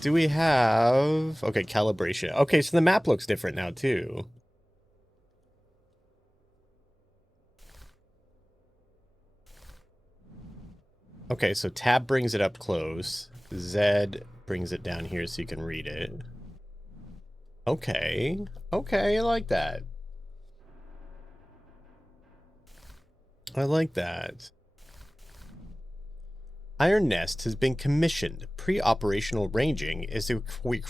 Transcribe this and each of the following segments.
Do we have... Okay, calibration. Okay, so the map looks different now, too. Okay, so tab brings it up close. Z brings it down here so you can read it. Okay. Okay, I like that. I like that. Iron Nest has been commissioned. Pre-operational ranging is a push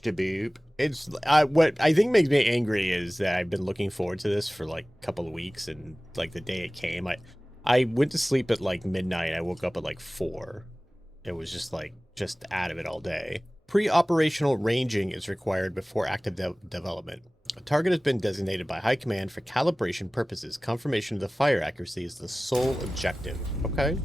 to boop. It's what I think makes me angry is that I've been looking forward to this for like a couple of weeks, and like the day it came, I went to sleep at like midnight. I woke up at like 4. It was just like just out of it all day. Pre-operational ranging is required before active development. A target has been designated by High Command for calibration purposes. Confirmation of the fire accuracy is the sole objective. Okay.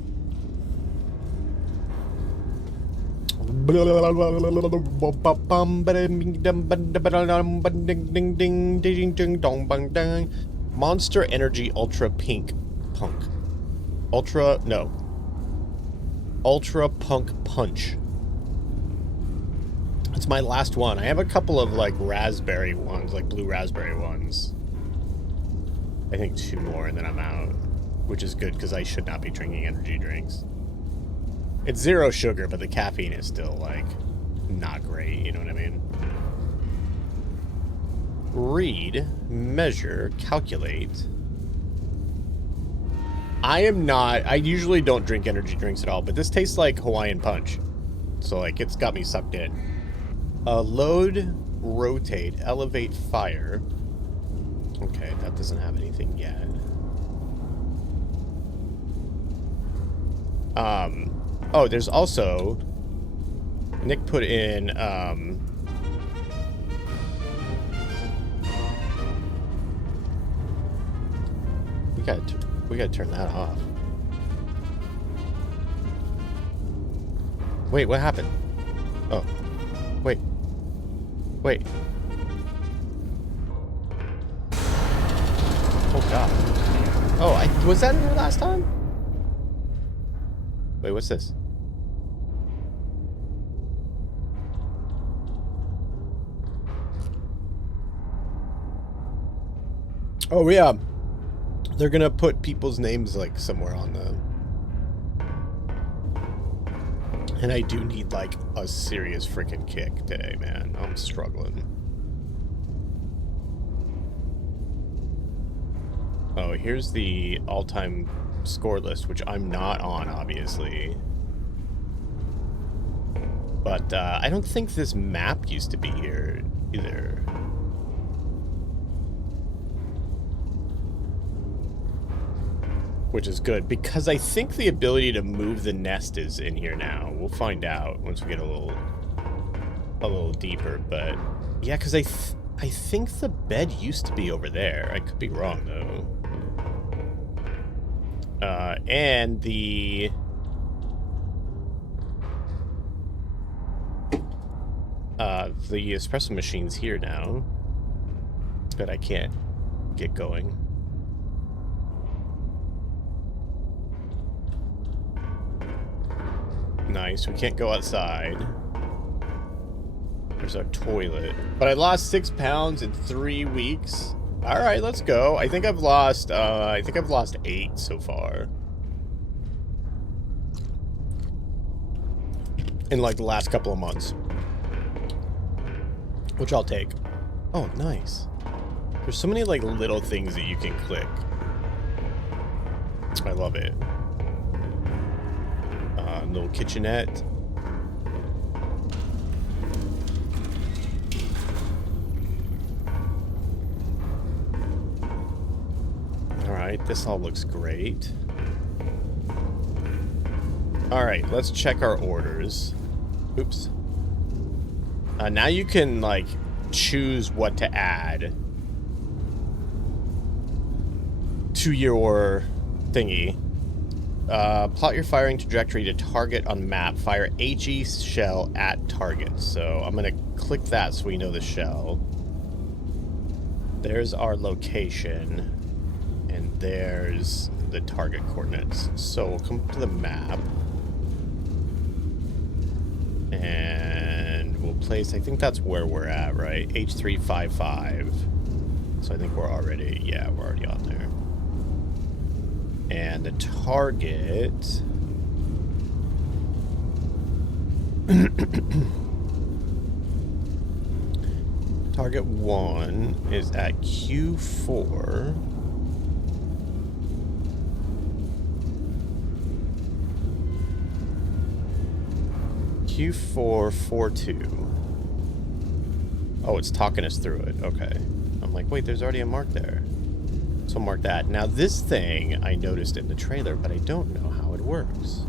Monster Energy Ultra Pink Punk. Ultra Punk Punch. It's my last one. I have a couple of like raspberry ones, like blue raspberry ones. I think 2 more and then I'm out, which is good because I should not be drinking energy drinks. It's 0 sugar, but the caffeine is still like not great, you know what I mean? Read, measure, calculate. I usually don't drink energy drinks at all, but this tastes like Hawaiian Punch. So like it's got me sucked in. Load, rotate, elevate, fire. Okay, that doesn't have anything yet. Oh, there's also... Nick put in, we gotta turn that off. Wait, what happened? Oh. Wait. Wait. Oh, God. Oh, was that in here last time? Wait, what's this? Oh, yeah. They're gonna put people's names, like, somewhere on the... And I do need, like, a serious freaking kick today, man. I'm struggling. Oh, here's the all-time score list, which I'm not on, obviously. But, I don't think this map used to be here, either. Which is good, because I think the ability to move the nest is in here now. We'll find out once we get a little deeper, but... Yeah, because I think the bed used to be over there. I could be wrong, though. And the espresso machine's here now, but I can't get going. Nice, we can't go outside. There's our toilet. But I lost 6 pounds in 3 weeks. All right, let's go. I think I've lost 8 so far. In like the last couple of months. Which I'll take. Oh, nice. There's so many like little things that you can click. I love it. Little kitchenette. Alright, this all looks great. Alright, let's check our orders. Oops. Now you can, like, choose what to add to your thingy. Plot your firing trajectory to target on map. Fire HE shell at target. So I'm going to click that so we know the shell. There's our location. And there's the target coordinates. So we'll come to the map. And we'll place, I think that's where we're at, right? H355. So I think we're already, yeah, we're already on there. And the target... Target 1 is at Q4. Q442. Oh, it's talking us through it. Okay. I'm like, wait, there's already a mark there. So mark that. Now this thing I noticed in the trailer, but I don't know how it works.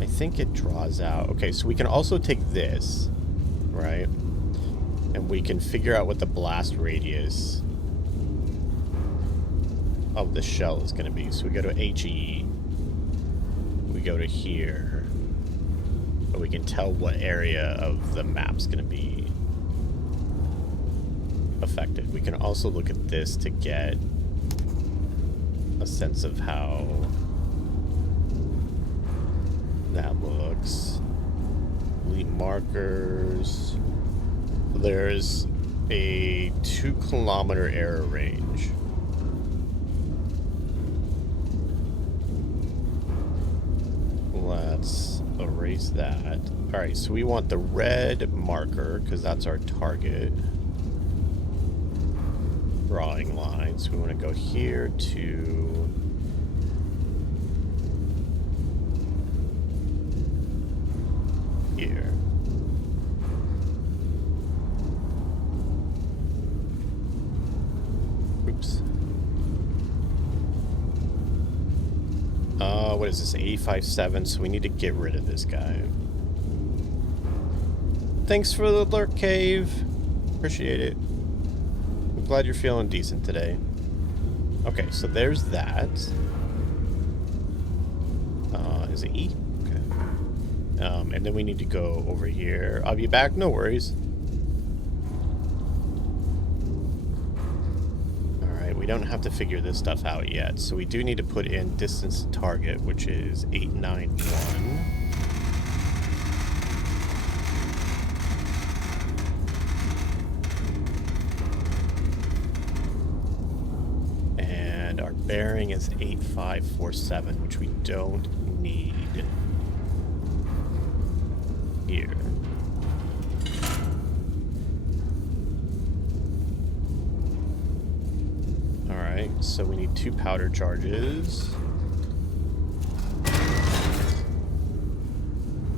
I think it draws out. Okay, so we can also take this, right? And we can figure out what the blast radius of the shell is going to be. So we go to HE. We go to here. But we can tell what area of the map's going to be affected. We can also look at this to get a sense of how that looks. Elite markers. There's a 2-kilometer error range. Let's erase that. Alright, so we want the red marker because that's our target. Drawing lines. We want to go here to here. Oops. What is this? 857, so we need to get rid of this guy. Thanks for the lurk, Cave. Appreciate it. I'm glad you're feeling decent today. Okay, so there's that. Is it E? Okay. And then we need to go over here. I'll be back, no worries. Alright, we don't have to figure this stuff out yet. So we do need to put in distance to target, which is 891. And our bearing is 8547, which we don't need here. Alright, so we need 2 powder charges.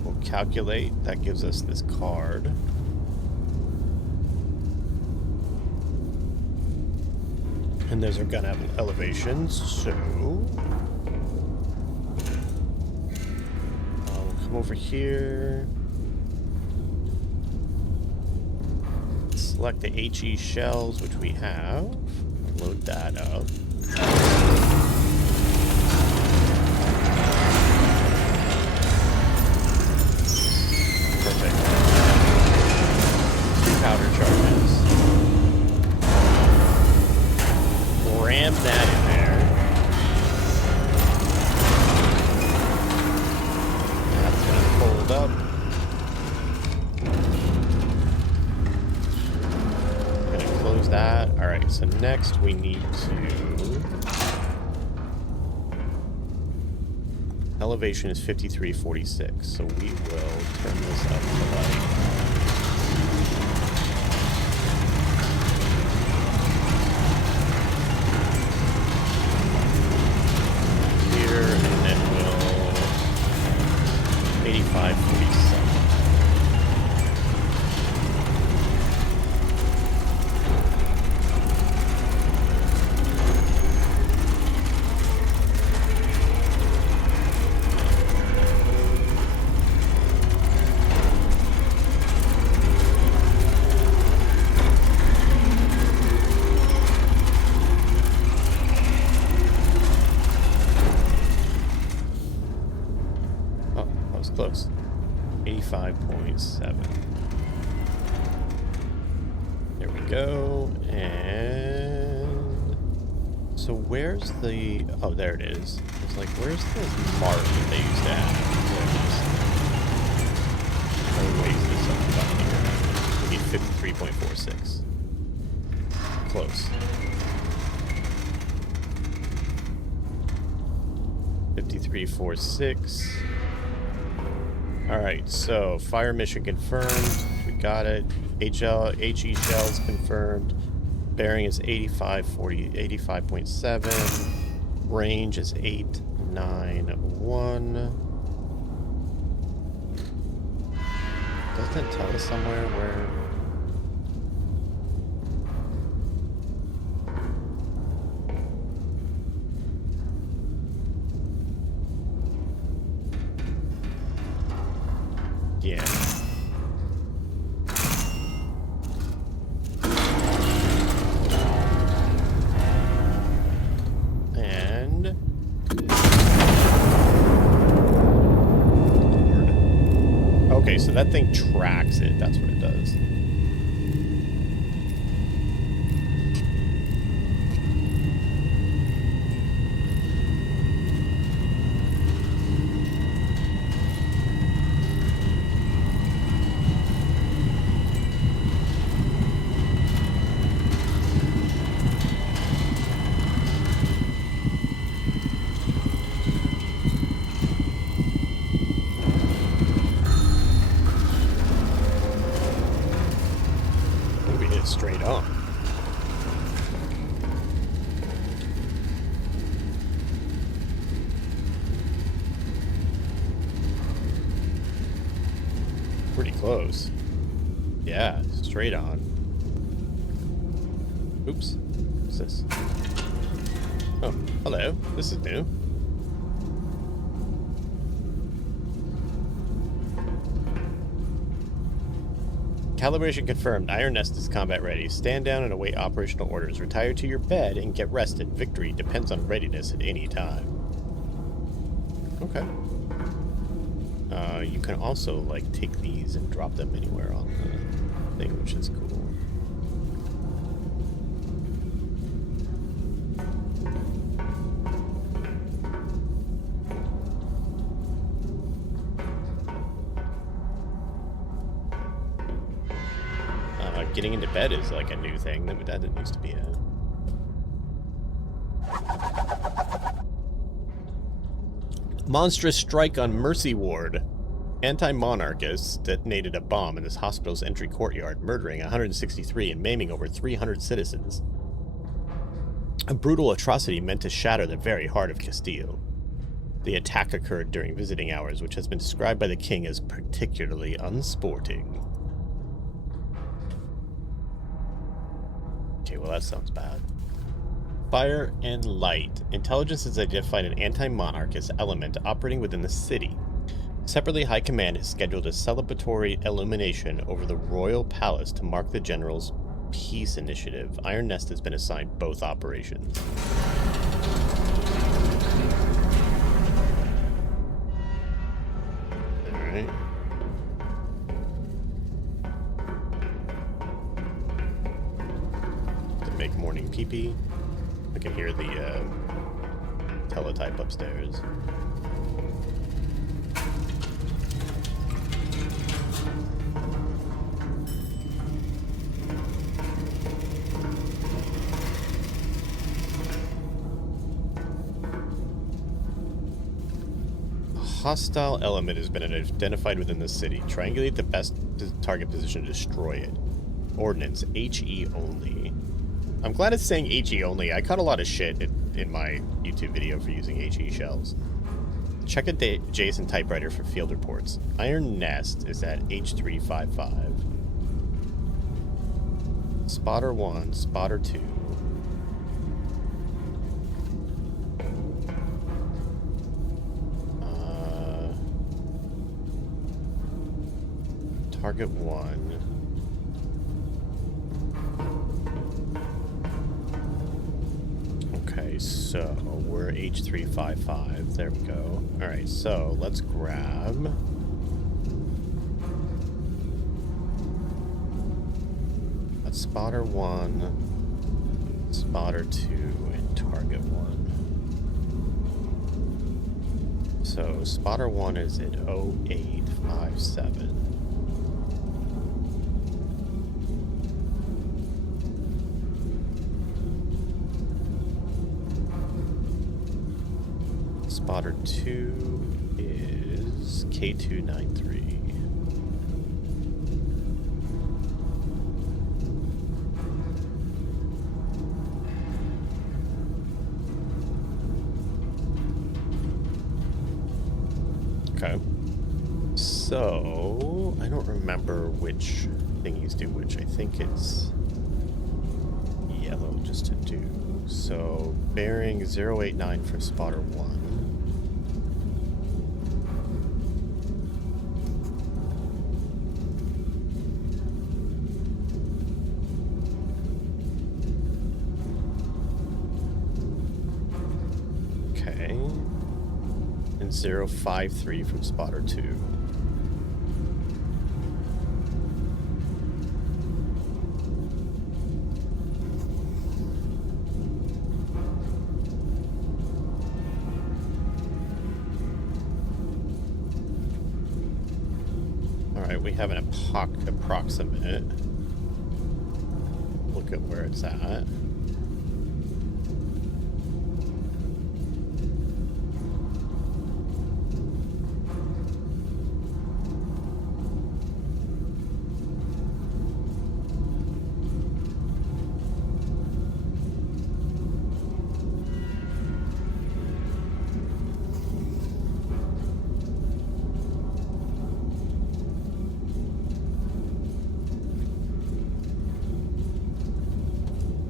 We'll calculate. That gives us this card. And there's our gun elevations, so... we'll come over here. Select the HE shells, which we have. Load that up. Perfect. 2 powder charges. Ram that in there. That's gonna fold up. Gonna close that. Alright, so next we need to... Elevation is 5346, so we will turn this up to like... and then we'll 8547. 85.7. There we go. And so where's the... Oh, there it is. It's like, where's the mark that they used to have? There it is. Waste this up about here. We need 53.46. Close. 53.46. Alright, so fire mission confirmed. We got it. HE shells confirmed. Bearing is 85.7. Range is 891. Doesn't it tell us somewhere where? Yeah. And Lord. Okay, so that thing tracks it. That's what it does. Straight on. Pretty close. Yeah, straight on. Oops. What's this? Oh, hello. This is new. Calibration confirmed. Iron Nest is combat ready. Stand down and await operational orders. Retire to your bed and get rested. Victory depends on readiness at any time. Okay. You can also, like, take these and drop them anywhere on the thing, which is cool. Getting into bed is like a new thing. That didn't used to be a... Monstrous strike on Mercy Ward. Anti-monarchists detonated a bomb in this hospital's entry courtyard, murdering 163 and maiming over 300 citizens. A brutal atrocity meant to shatter the very heart of Castile. The attack occurred during visiting hours, which has been described by the king as particularly unsporting. Okay, well that sounds bad. Fire and light. Intelligence has identified an anti-monarchist element operating within the city. Separately, High Command has scheduled a celebratory illumination over the Royal Palace to mark the General's peace initiative. Iron Nest has been assigned both operations. Alright. Make morning pee-pee. I can hear the teletype upstairs. A hostile element has been identified within the city. Triangulate the best target position to destroy it. Ordnance, HE only. I'm glad it's saying HE only. I caught a lot of shit in my YouTube video for using HE shells. Check adjacent typewriter for field reports. Iron Nest is at H355. Spotter 1, Spotter 2. Target 1. Okay, so we're H355. There we go. Alright, so let's grab got spotter 1, spotter 2, and target 1. So spotter 1 is at 0857. Spotter 2 is K293. Okay. So, I don't remember which thingies do which. I think it's yellow just to do. So, bearing 089 for spotter 1. Okay. And 053 from spotter 2. Alright, we have an approximate look at where it's at.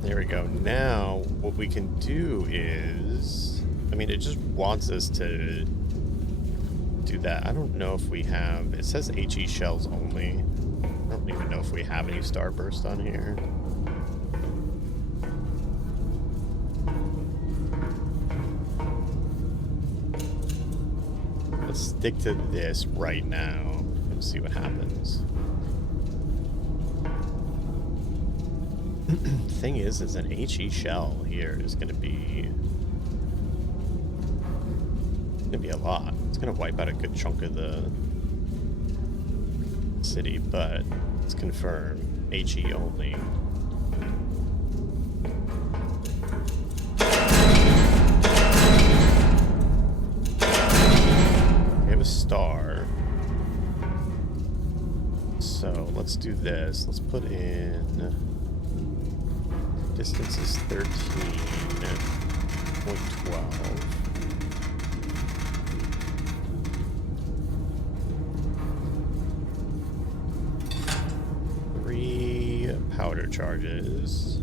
There we go. Now, what we can do is... I mean, it just wants us to do that. I don't know if we have... It says HE shells only. I don't even know if we have any starburst on here. Let's stick to this right now and see what happens. Thing is an HE shell here is gonna be a lot. It's gonna wipe out a good chunk of the city, but let's confirm HE only. We have a star. So let's do this. Let's put in distance is 13.12. 3 powder charges.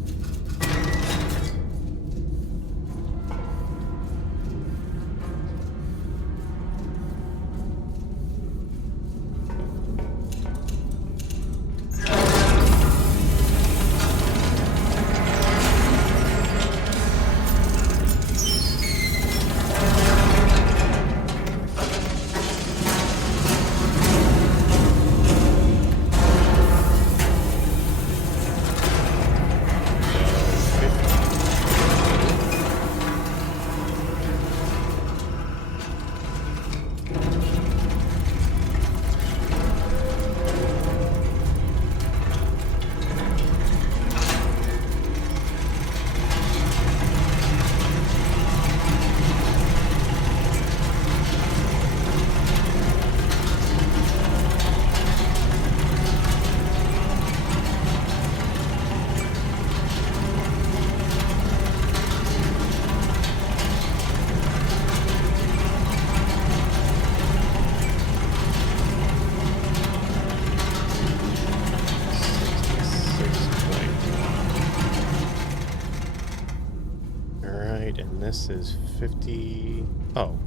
This is 50. Oh.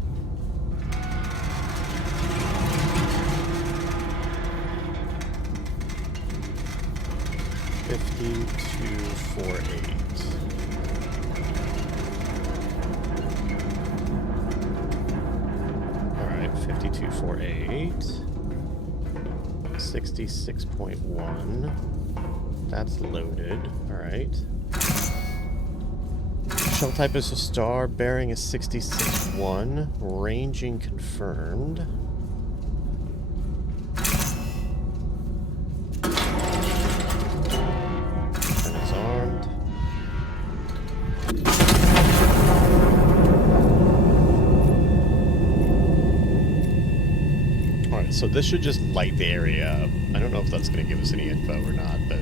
$52.48. All right, $52.48. 66.1. That's loaded. Alright. Shell type is a star, bearing is 66-1, ranging confirmed. And it's armed. Alright, so this should just light the area up. I don't know if that's going to give us any info or not, but...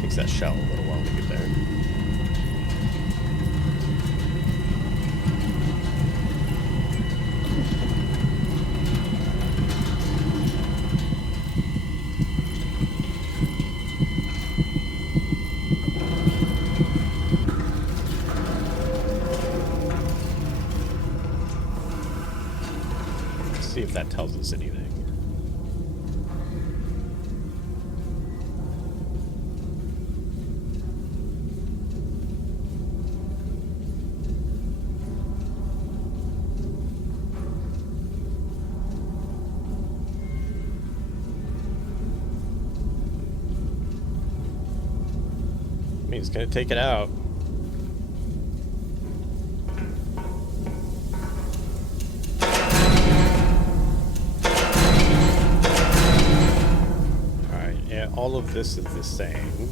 takes that shell a little while to get there. Let's see if that tells us anything. He's gonna take it out. Alright, yeah, all of this is the same.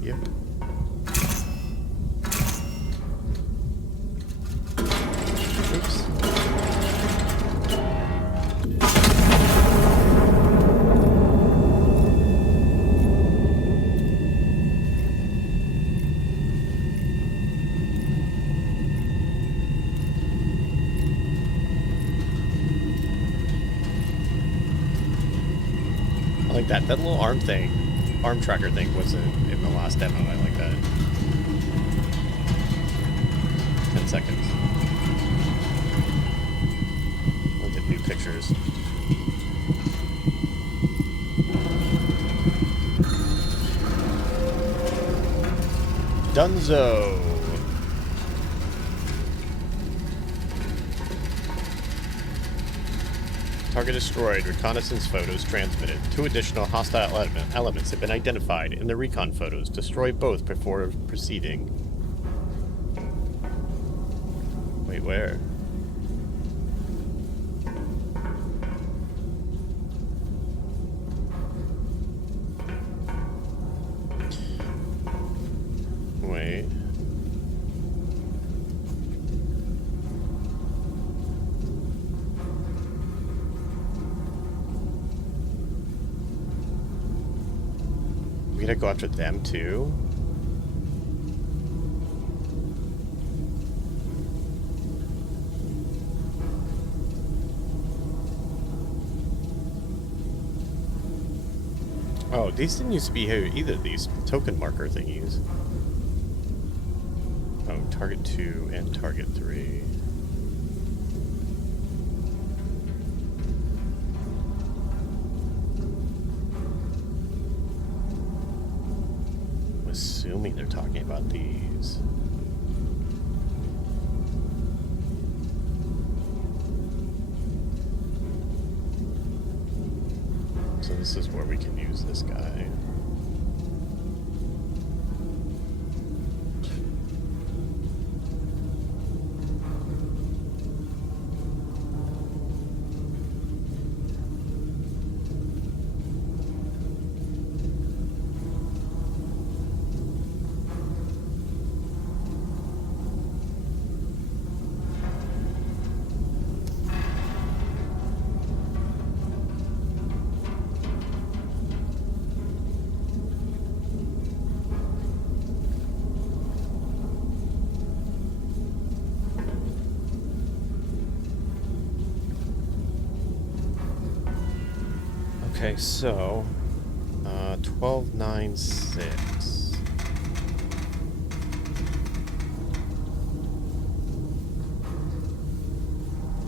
Yep. Oops. I like that. That little arm thing. Arm tracker thing wasn't in the last demo. I like that. 10 seconds. Look at new pictures. Dunzo. Target destroyed. Reconnaissance photos transmitted. 2 additional hostile elements have been identified in the recon photos. Destroy both before proceeding. Wait, where? Wait. We gotta go after them too? Oh, these didn't used to be here either, these token marker thingies. Oh, target 2 and target 3. Assuming they're talking about these. So this is where we can use this guy. Okay, so 1296.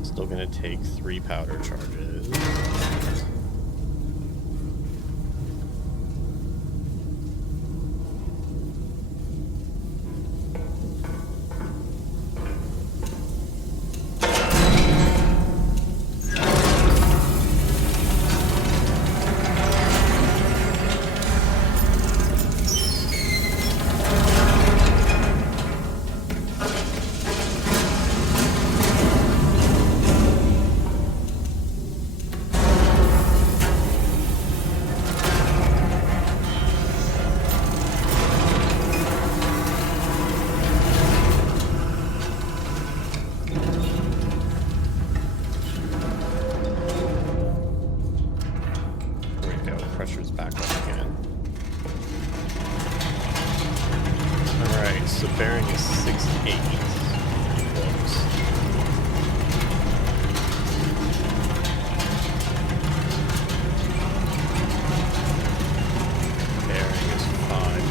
Still gonna take 3 powder charges. Pressure's back up again. Alright, so bearing is 6'8". Pretty close. Bearing is 5.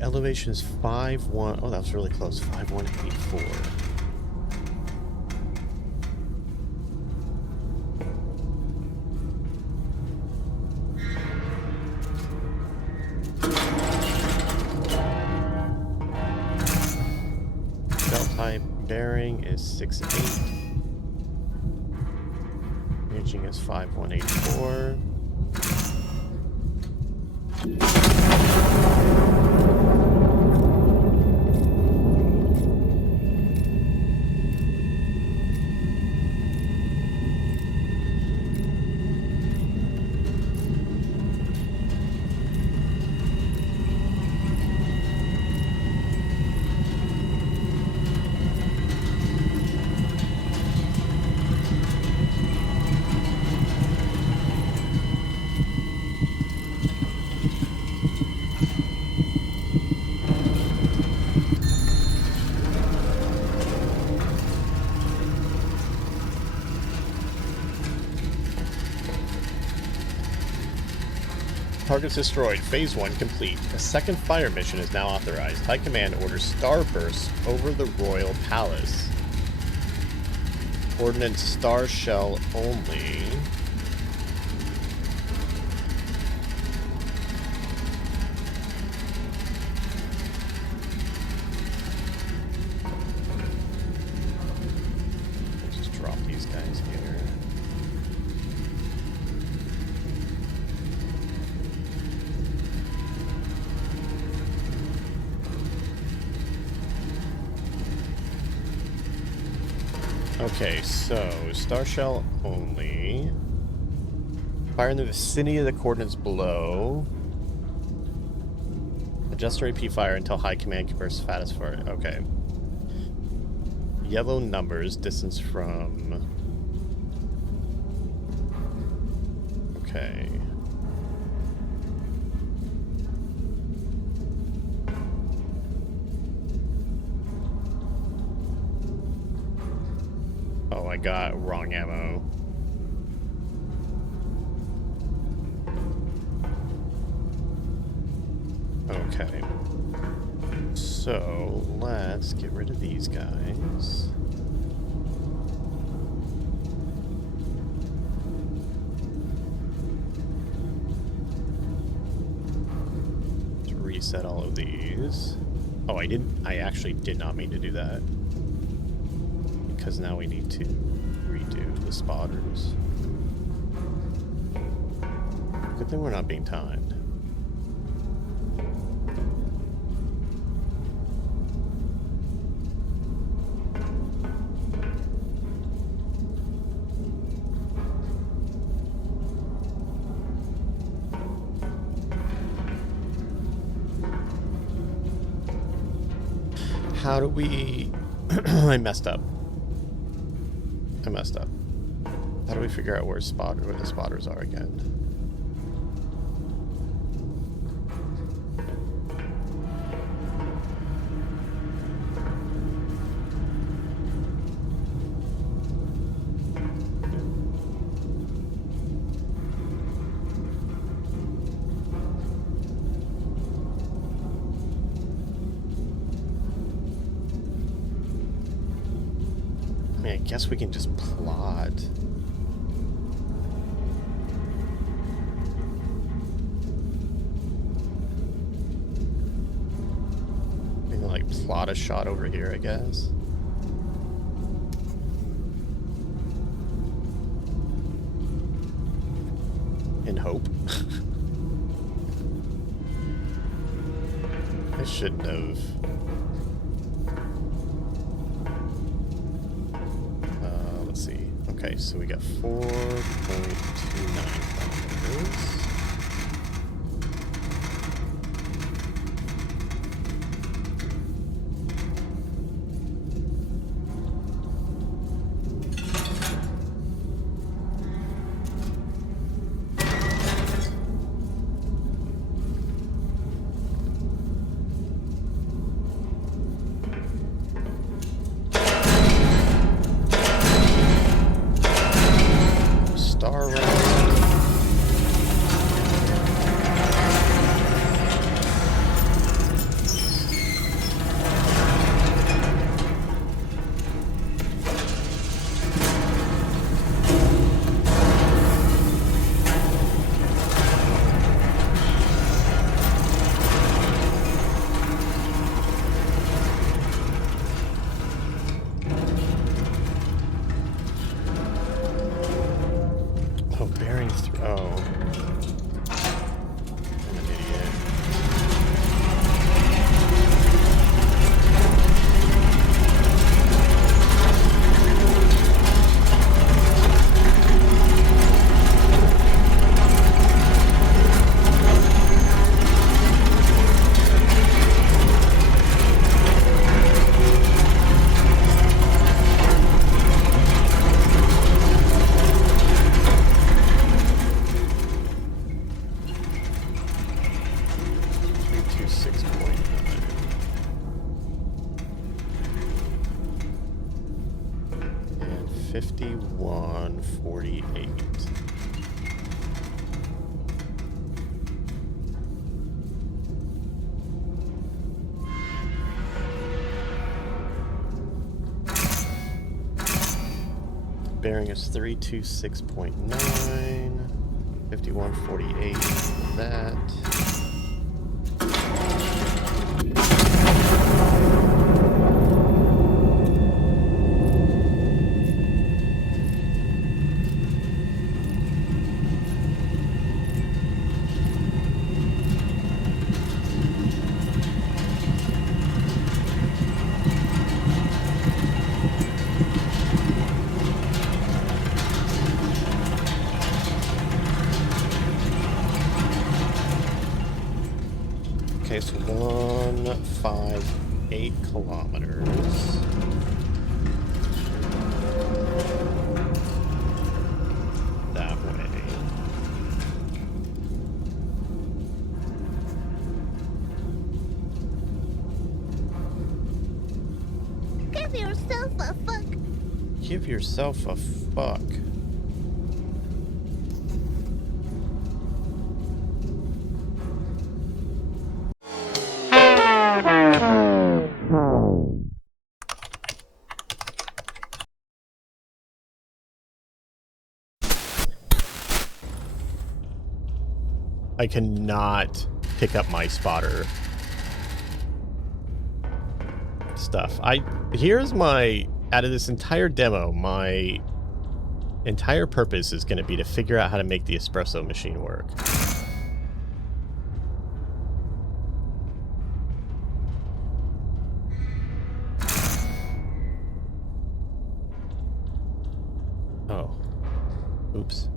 Elevation is 5'1". Oh, that was really close. 5184. Belt type bearing is 6'8". Reaching is 5184. Targets destroyed. Phase 1 complete. A second fire mission is now authorized. High Command orders starbursts over the Royal Palace. Ordnance star shell only. Let's just drop these guys here. Okay, so star shell only. Fire in the vicinity of the coordinates below. Adjust your AP fire until high command can burst fattest for it. Okay. Yellow numbers, distance from. Okay. Oh, I got wrong ammo. Okay. So, let's get rid of these guys. Let's reset all of these. Oh, I actually did not mean to do that. Because now we need to redo the spotters. Good thing we're not being timed. How do we... I messed up. How do we figure out where the spotters are again? I guess we can just plot. We can like plot a shot over here, I guess. In hope. I shouldn't have. Let's see. Okay, so we got 4.29 kilometers. Bearing is 326.9, 51.48, that. Okay, so 158 kilometers. That way. Give yourself a fuck. Give yourself a fuck. I cannot pick up my spotter stuff. Here's my, out of this entire demo, my entire purpose is going to be to figure out how to make the espresso machine work. Oh. Oops.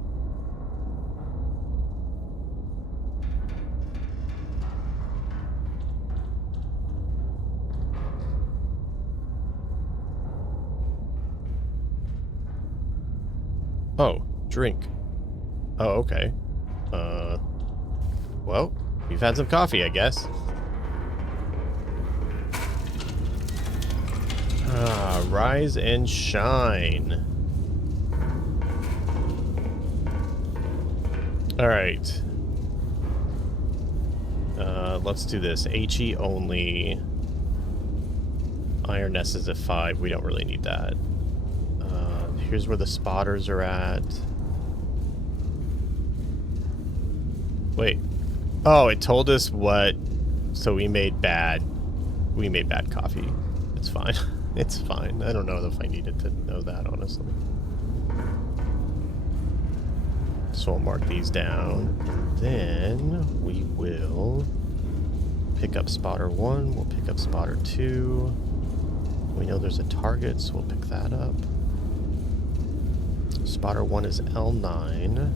Oh, drink. Oh, okay. Well, we've had some coffee, I guess. Ah, rise and shine. All right. Let's do this. HE only. Iron Nest is at 5. We don't really need that. Here's where the spotters are at. Wait. Oh, it told us what. So we made bad coffee. It's fine. It's fine. I don't know if I needed to know that, honestly. So I'll mark these down. Then we will pick up spotter 1. We'll pick up spotter 2. We know there's a target, so we'll pick that up. Spotter 1 is L9.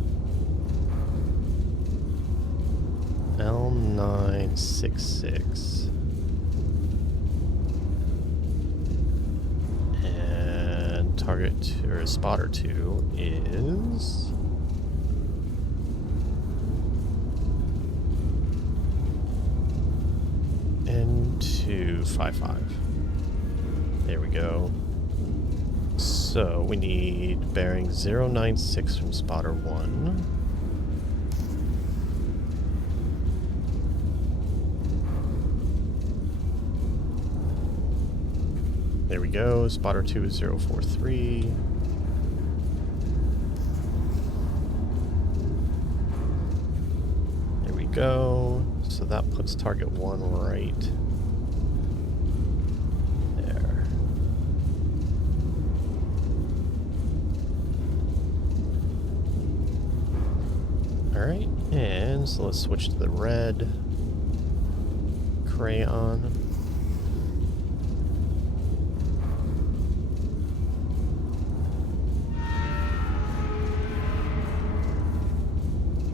L966. And target, or spotter 2 is... N255. There we go. So we need bearing 096 from spotter 1. There we go. Spotter 2 is 043. There we go. So that puts target 1 right there. Alright, and so let's switch to the red crayon.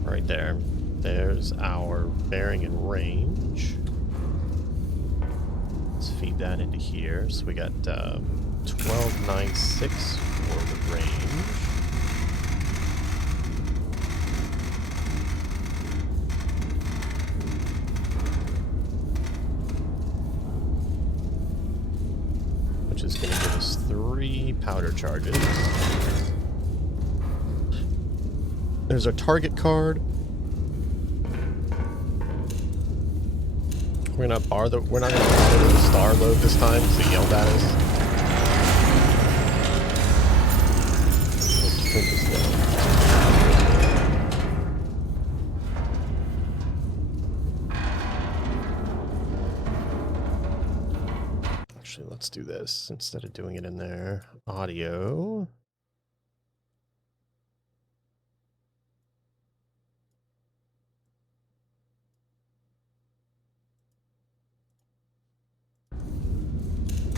Right there. There's our bearing and range. Let's feed that into here. So we got 1296 for the range. Which is going to give us 3 powder charges. There's our target card. We're not gonna bother with the star load this time, so he yelled at us. Let's turn this down. Actually, let's do this instead of doing it in there. Audio.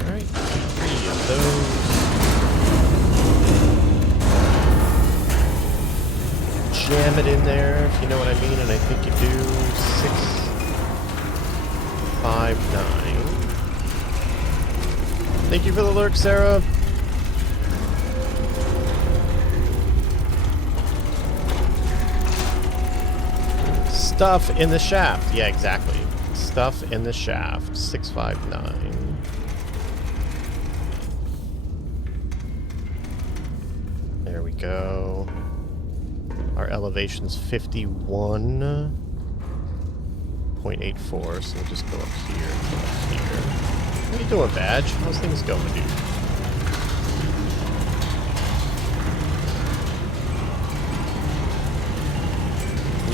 Alright, 3 of those. Jam it in there, if you know what I mean, and I think you do. 6, 5, 9. Thank you for the lurk, Sarah. Stuff in the shaft. Yeah, exactly. Stuff in the shaft. 6, 5, 9. There we go. Our elevation's 51.84, so we'll just go up here and go up here. How you doing, Badge? How's things going, dude?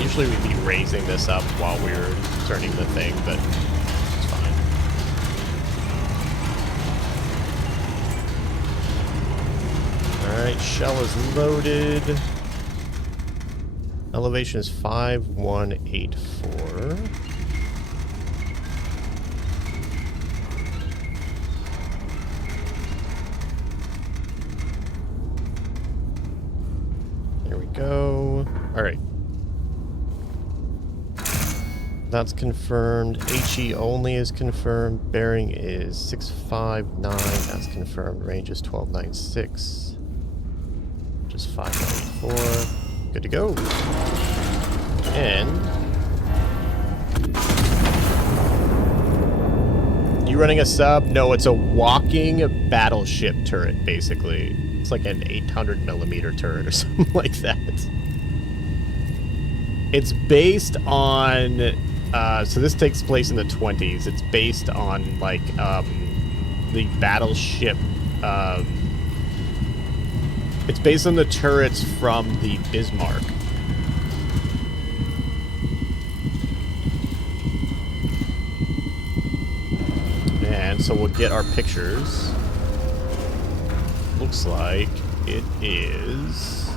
Usually we'd be raising this up while we were turning the thing, but it's fine. Alright, shell is loaded. Elevation is 5184. There we go. Alright. That's confirmed. HE only is confirmed. Bearing is 659. That's confirmed. Range is 1296. is 594. Good to go. And you running a sub? No, it's a walking battleship turret, basically. It's like an 800mm turret or something like that. It's based on, so this takes place in the 20s. It's based on, like, the battleship, it's based on the turrets from the Bismarck. And so we'll get our pictures. Looks like it is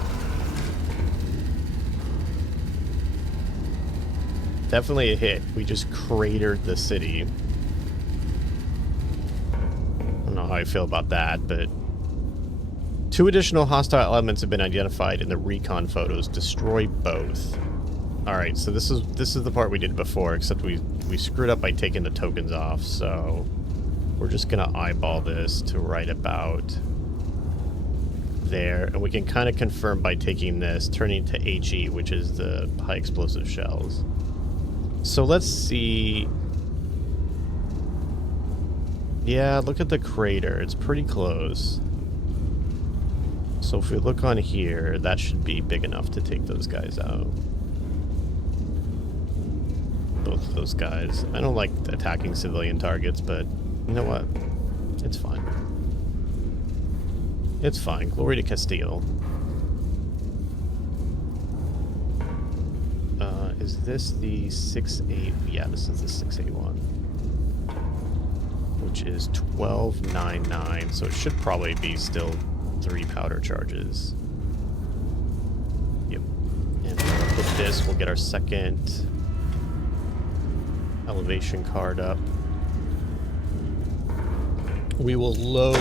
definitely a hit. We just cratered the city. I don't know how I feel about that, but 2 additional hostile elements have been identified in the recon photos. Destroy both. Alright, so this is the part we did before, except we screwed up by taking the tokens off, so we're just gonna eyeball this to right about there, and we can kind of confirm by taking this, turning to HE, which is the high explosive shells. So let's see. Yeah, look at the crater. It's pretty close. So if we look on here, that should be big enough to take those guys out. Both of those guys. I don't like attacking civilian targets, but you know what? It's fine. It's fine. Glory to Castile. Is this the 6.8? Yeah, this is the 681. Which is 1299, so it should probably be still 3 powder charges. Yep. And with this, we'll get our second elevation card up. We will load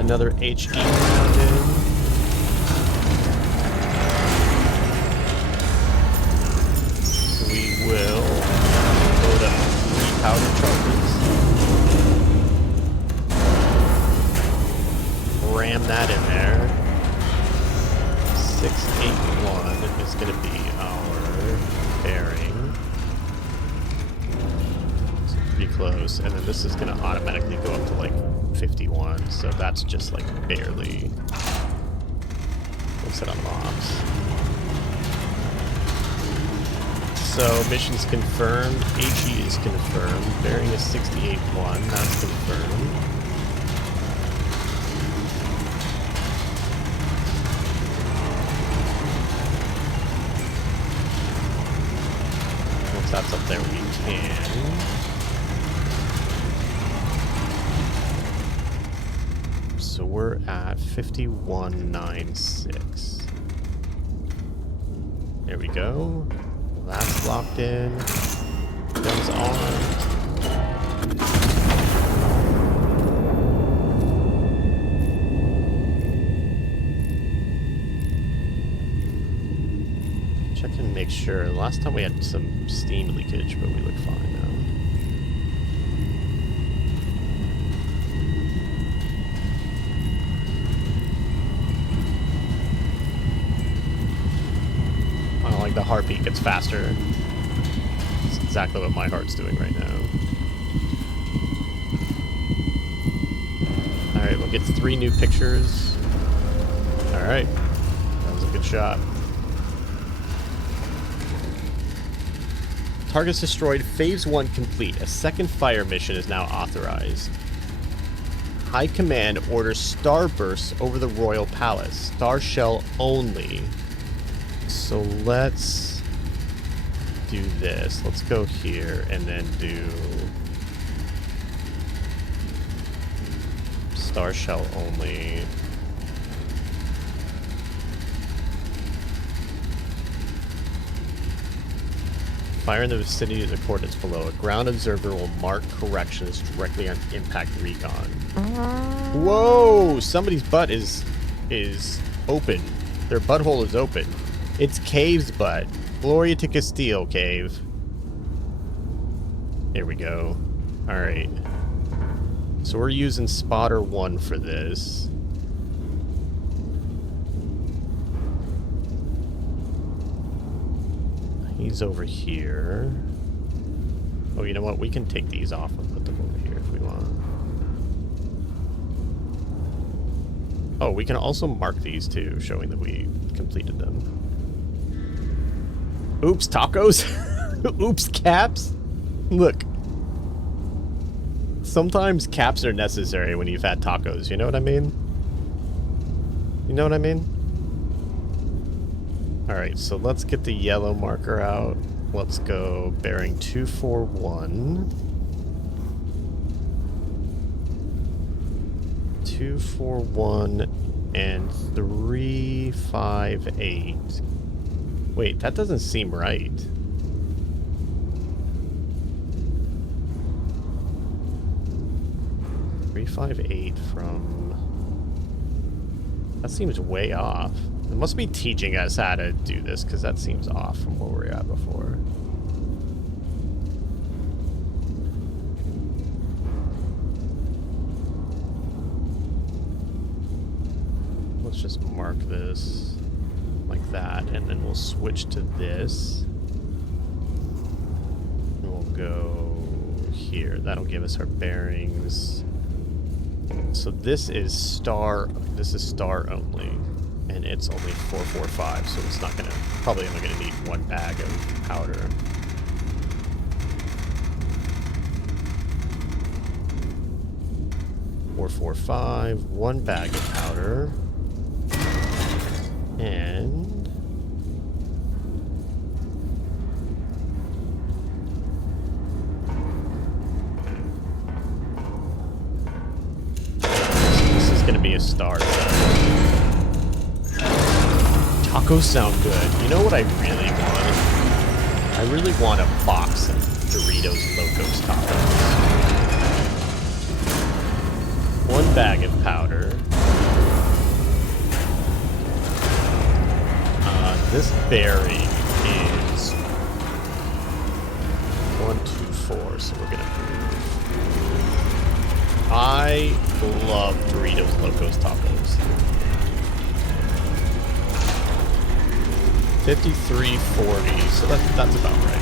another HE round in. We will load up 3 powder charges. Ram that in there. 681 is going to be our bearing. It's pretty close. And then this is going to automatically go up to like 51. So that's just like barely. Once it unlocks. So mission's confirmed. HE is confirmed. Bearing is 68.1. That's confirmed. Once that's up there, we can. So we're at 5196. There we go. That's locked in. Guns armed. Check and make sure. Last time we had some steam leakage, but we look fine now. The heartbeat gets faster. It's exactly what my heart's doing right now. Alright, we'll get 3 new pictures. Alright. That was a good shot. Targets destroyed. Phase 1 complete. A second fire mission is now authorized. High Command orders starbursts over the Royal Palace. Star shell only. So let's do this. Let's go here and then do star shell only. Fire in the vicinity of the coordinates below. A ground observer will mark corrections directly on impact recon. Whoa! Somebody's butt is open. Their butthole is open. It's Cave's butt. Gloria to Castile, Cave. There we go. Alright. So we're using spotter 1 for this. He's over here. Oh, you know what? We can take these off and put them over here if we want. Oh, we can also mark these too, showing that we completed them. Oops, tacos. Oops, caps. Look. Sometimes caps are necessary when you've had tacos, you know what I mean? You know what I mean? Alright, so let's get the yellow marker out. Let's go bearing 241. 241 and 358. Wait, that doesn't seem right. .358 from... That seems way off. It must be teaching us how to do this, because that seems off from where we were at before. Let's just mark this like that, and then we'll switch to this. And we'll go here. That'll give us our bearings. So this is star only, and it's only 445, so it's not gonna, probably only gonna need one bag of powder. .445, one bag of powder, and gonna be a star set. Tacos sound good. You know what I really want? I really want a box of Doritos Locos tacos. One bag of powder. This berry is 124, so we're gonna move. I love Doritos Locos tacos. 53.40, so that's about right.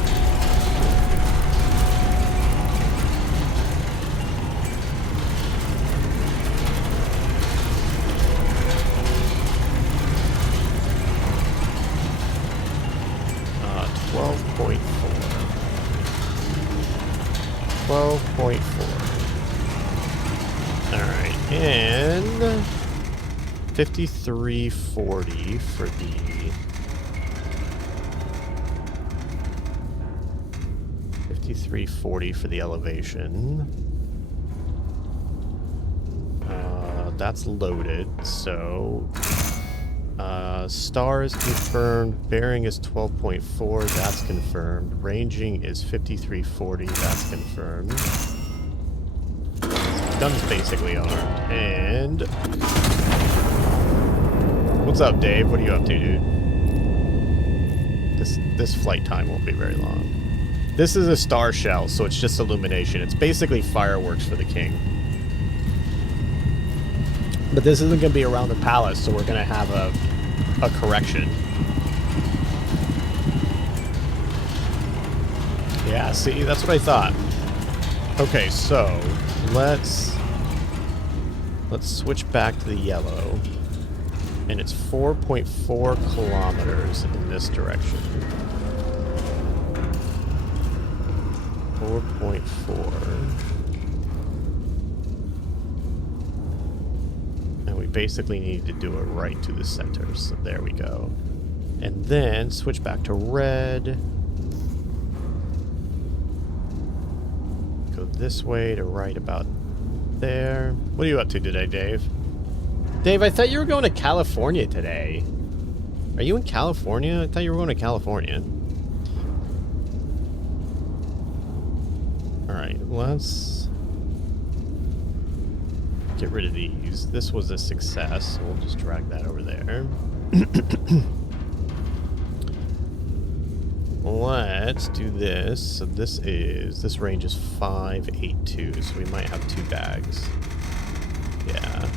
Alright, and 53.40 for the .340 for the elevation. That's loaded, so star is confirmed, bearing is 12.4, that's confirmed, ranging is 53.40, that's confirmed. Gun's basically armed, and what's up, Dave? What are you up to, dude? This flight time won't be very long. This is a star shell, so it's just illumination. It's basically fireworks for the king. But this isn't going to be around the palace, so we're going to have a correction. Yeah, see, that's what I thought. Okay, so let's switch back to the yellow. And it's 4.4 kilometers in this direction. 4.4. And we basically need to do it right to the center, so there we go. And then switch back to red. Go this way to right about there. What are you up to today, Dave? Dave, I thought you were going to California today. Are you in California? I thought you were going to California. Alright, let's get rid of these. This was a success, so we'll just drag that over there. Let's do this. So this range is 582, so we might have 2 bags. Yeah.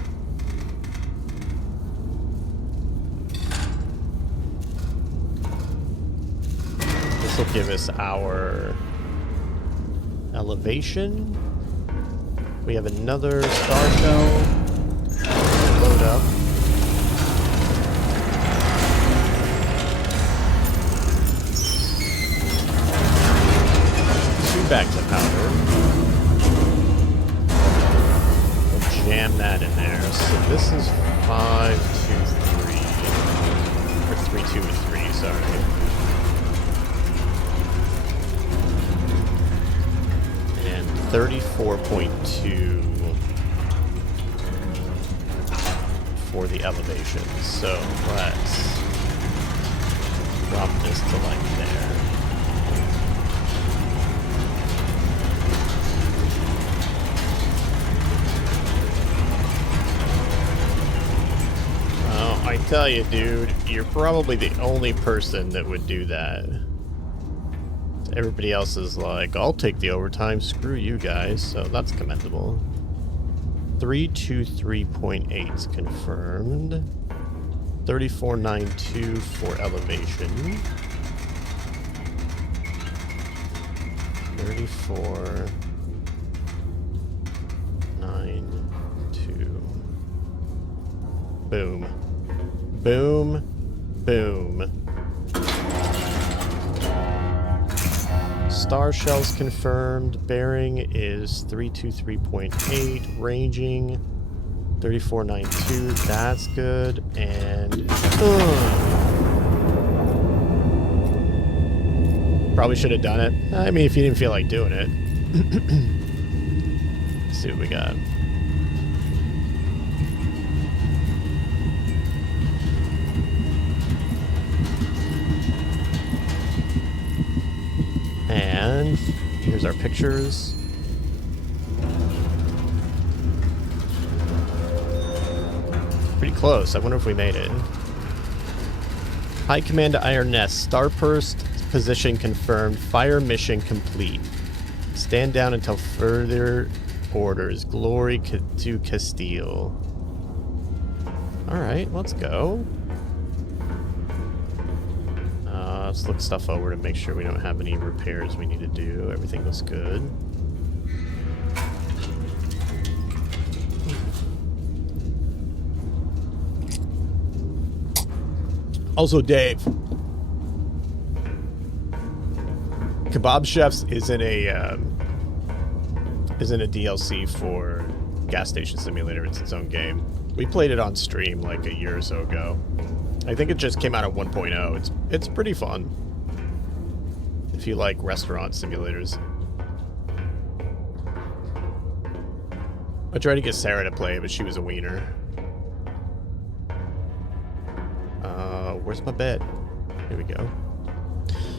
This give us our elevation. We have another star shell. Load up. Bags of powder. We'll jam that in there. So this is 5, 2, 3. Or 3, 2, 3, sorry. And 34.2 for the elevation. So let's drop this to like there. I tell you, dude, you're probably the only person that would do that. Everybody else is like, I'll take the overtime, screw you guys, so that's commendable. 323.8 is confirmed. 3492 for elevation. 3492. Boom. Boom, boom. Star shells confirmed. Bearing is 323.8. Ranging 3492. That's good. And probably should have done it. I mean, if you didn't feel like doing it. Let's see what we got. And here's our pictures. Pretty close. I wonder if we made it. High Command to Iron Nest. Starburst position confirmed. Fire mission complete. Stand down until further orders. Glory to Castile. Alright, let's go. Let's look stuff over to make sure we don't have any repairs we need to do. Everything looks good. Also, Dave, Kebab Chefs isn't a DLC for Gas Station Simulator. It's its own game. We played it on stream like a year or so ago. I think it just came out at 1.0. It's pretty fun if you like restaurant simulators. I tried to get Sarah to play, but she was a wiener. Where's my bed? Here we go.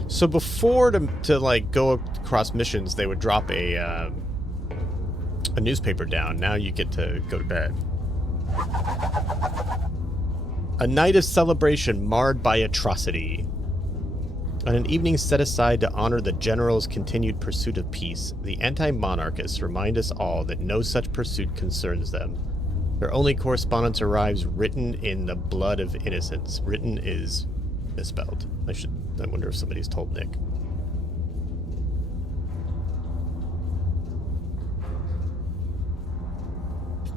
So before to like go across missions, they would drop a newspaper down. Now you get to go to bed. A night of celebration marred by atrocity. On an evening set aside to honor the general's continued pursuit of peace, the anti-monarchists remind us all that no such pursuit concerns them. Their only correspondence arrives written in the blood of innocents. Written is misspelled. I wonder if somebody's told Nick.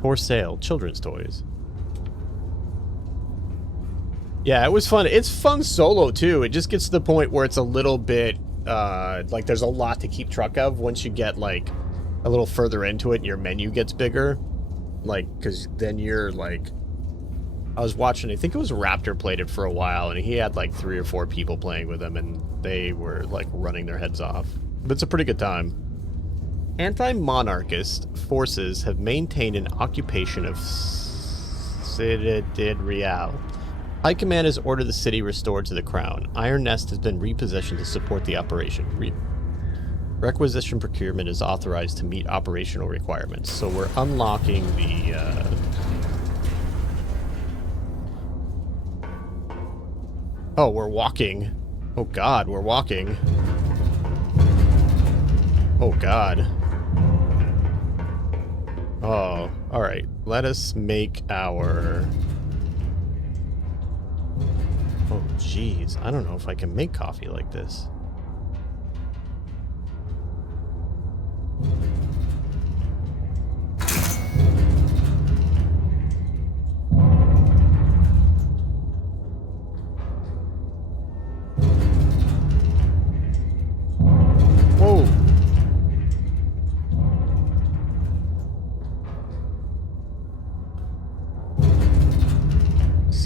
For sale, children's toys. Yeah, it was fun. It's fun solo, too. It just gets to the point where it's a little bit, like, there's a lot to keep track of once you get, like, a little further into it and your menu gets bigger. Like, because then you're, like... I was watching, I think it was Raptor played it for a while, and he had, like, 3 or 4 people playing with him, and they were, like, running their heads off. But it's a pretty good time. Anti-monarchist forces have maintained an occupation of Ciudad Real. High Command has ordered the city restored to the crown. Iron Nest has been repositioned to support the operation. Requisition procurement is authorized to meet operational requirements. So we're unlocking the... Oh, we're walking. Oh god, we're walking. Oh god. Oh, alright. Let us make our... Oh, jeez. I don't know if I can make coffee like this.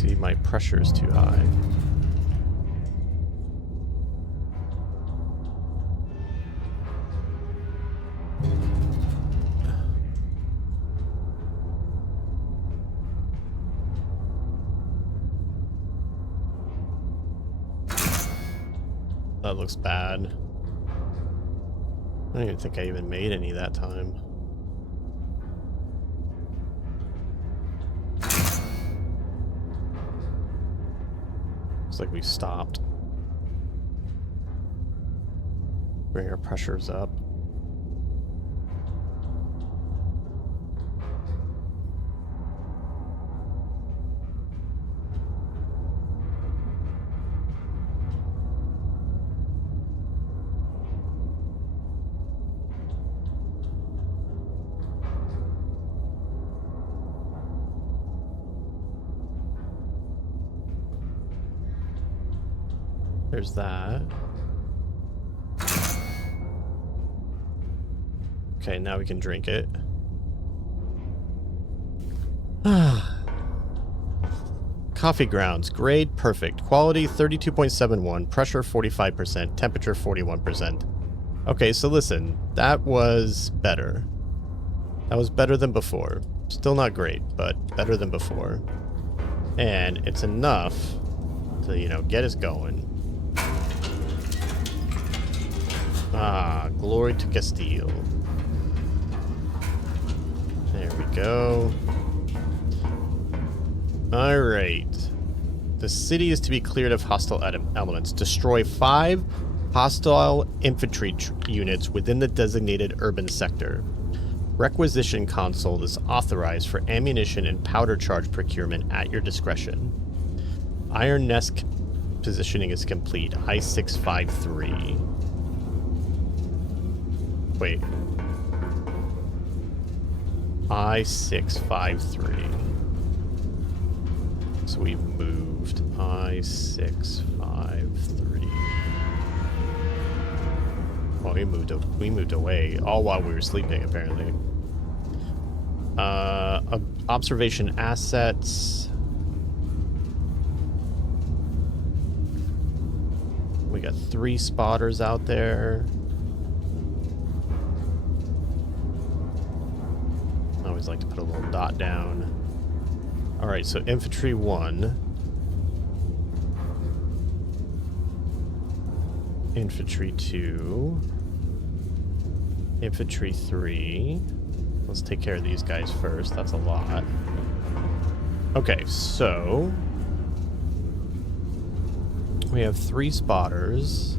See, my pressure is too high. That looks bad. I don't even think I even made any that time. Looks like we stopped. Bring our pressures up. There's that. Okay, now we can drink it. Coffee grounds. Grade perfect. Quality 32.71. Pressure 45%. Temperature 41%. Okay, so listen. That was better. That was better than before. Still not great, but better than before. And it's enough to, you know, get us going. Ah, glory to Castile. There we go. Alright. The city is to be cleared of hostile elements. Destroy 5 hostile infantry units within the designated urban sector. Requisition console is authorized for ammunition and powder charge procurement at your discretion. Iron Nest positioning is complete. I-653. Wait. I-653. So we've moved I-653. Well, we moved away, all while we were sleeping, apparently. Observation assets. We got 3 spotters out there. I always like to put a little dot down. Alright, so infantry 1. Infantry 2. Infantry 3. Let's take care of these guys first. That's a lot. Okay, so we have 3 spotters.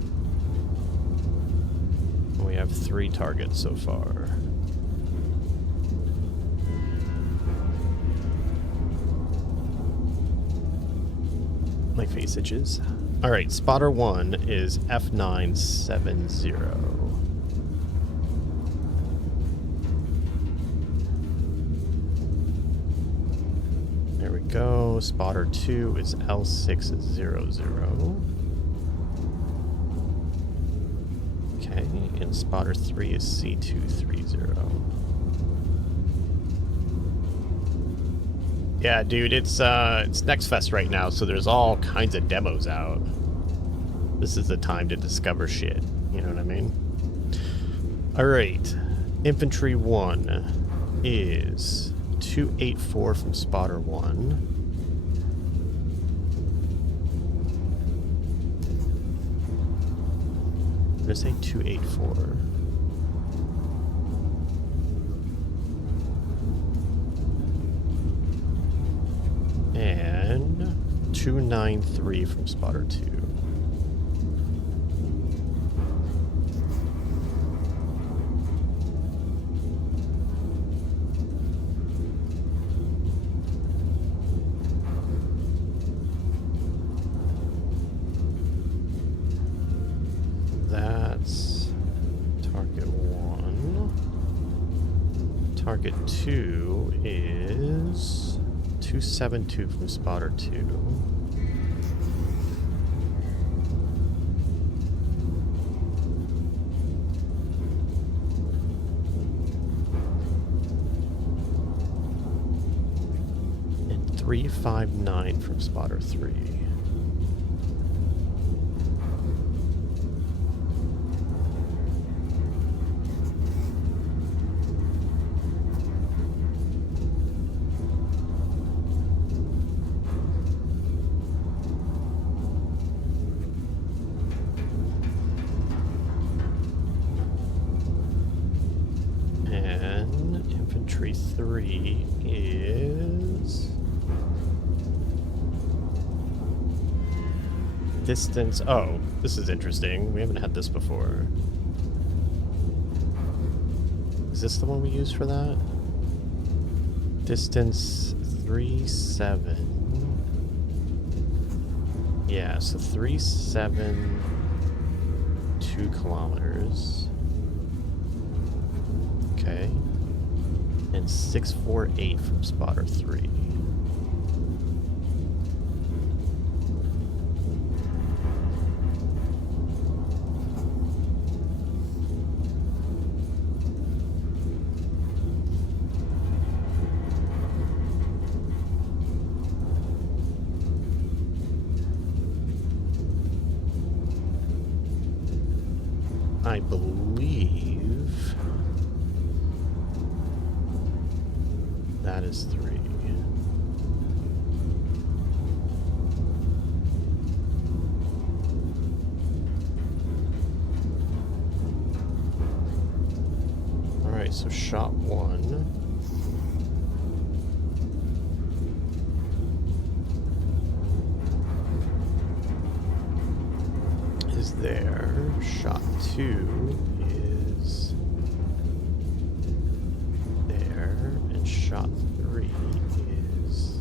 We have 3 targets so far. My face itches. Alright, spotter 1 is F970. There we go. Spotter 2 is L600. Okay, and spotter 3 is C230. Yeah, dude, it's Next Fest right now, so there's all kinds of demos out. This is the time to discover shit. You know what I mean? Alright. Infantry 1 is 284 from spotter 1. I'm gonna say 284. And 293 from spotter 2. That's target 1. Target 2 is 272 from spotter 2. And 359 from spotter 3. And infantry 3 is distance. Oh, this is interesting. We haven't had this before. Is this the one we use for that? Distance 37. Yeah, so 37, 2 kilometers. Okay. And 648 from spotter 3. I believe that is 3. All right, so shot 1. Is there. Shot 2 is there, and shot 3 is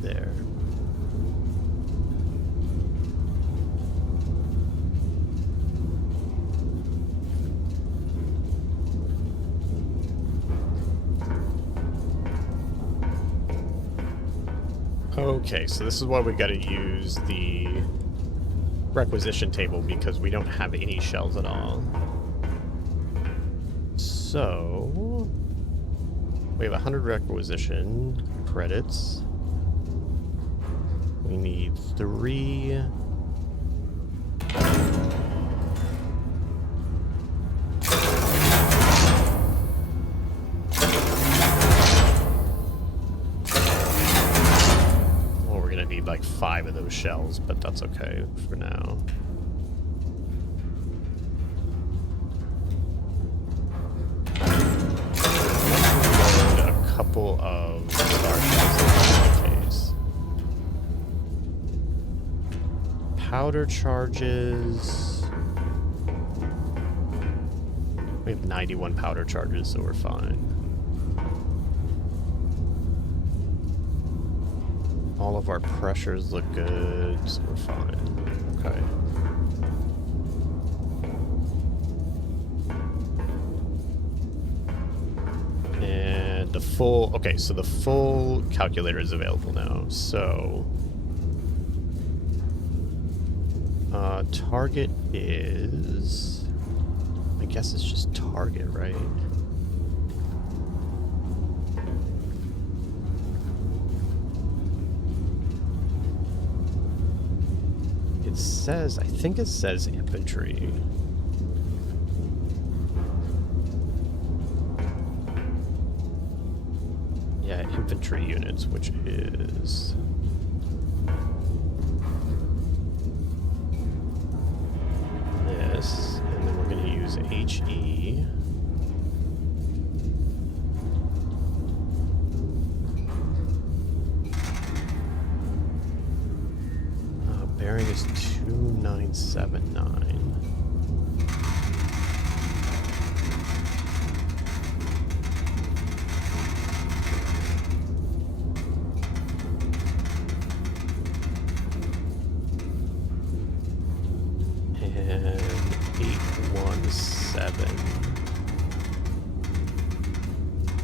there. Okay, so this is why we gotta use the requisition table, because we don't have any shells at all. So we have 100 requisition credits. We need 3. Well, we're gonna need like 5 of those shells, but that's okay for now. Couple of star shells in this case. Powder charges. We have 91 powder charges, so we're fine. All of our pressures look good, so we're fine. Okay. And the full, okay, so the full calculator is available now. So, target is, I guess it's just target, right? It says, I think it says infantry. Yeah, infantry units, which is this, and then we're going to use HE. Bearing is 2979. And 817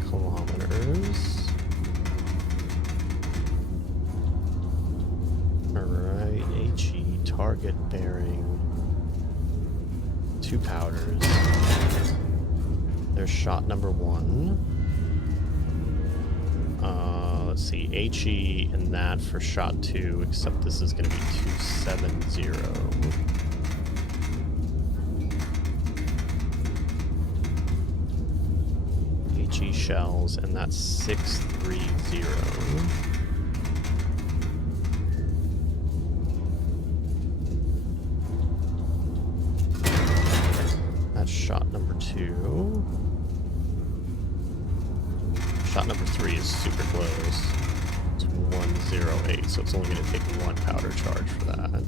kilometers. Alright, HE target bearing 2 powders. There's shot number 1. let's see, HE and that for shot 2, except this is going to be 270. HE shells, and that's 630. That's shot number 2. Shot number 3 is super close. It's 108, so it's only going to take 1 powder charge for that.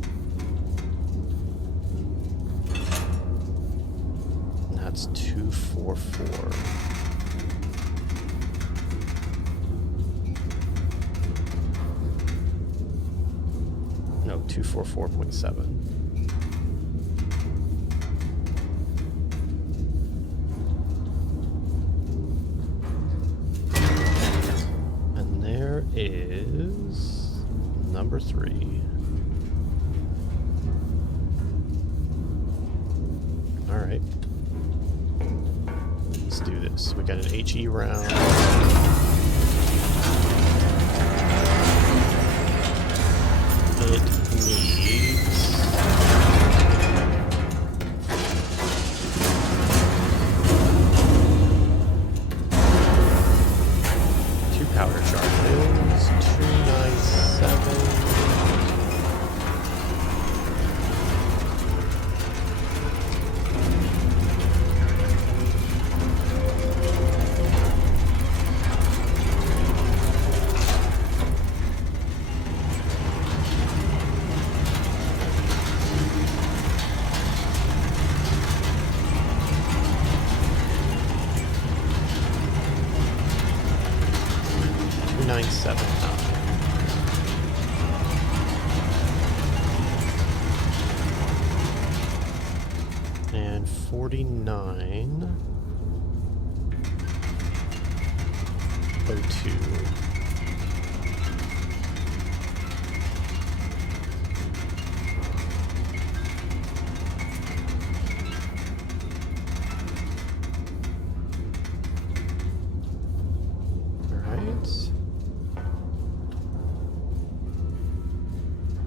And that's 244. No, 244.7. Is number 3. All right, let's do this. We got an HE round. It needs 2 powder charges. 297. And 49. 02.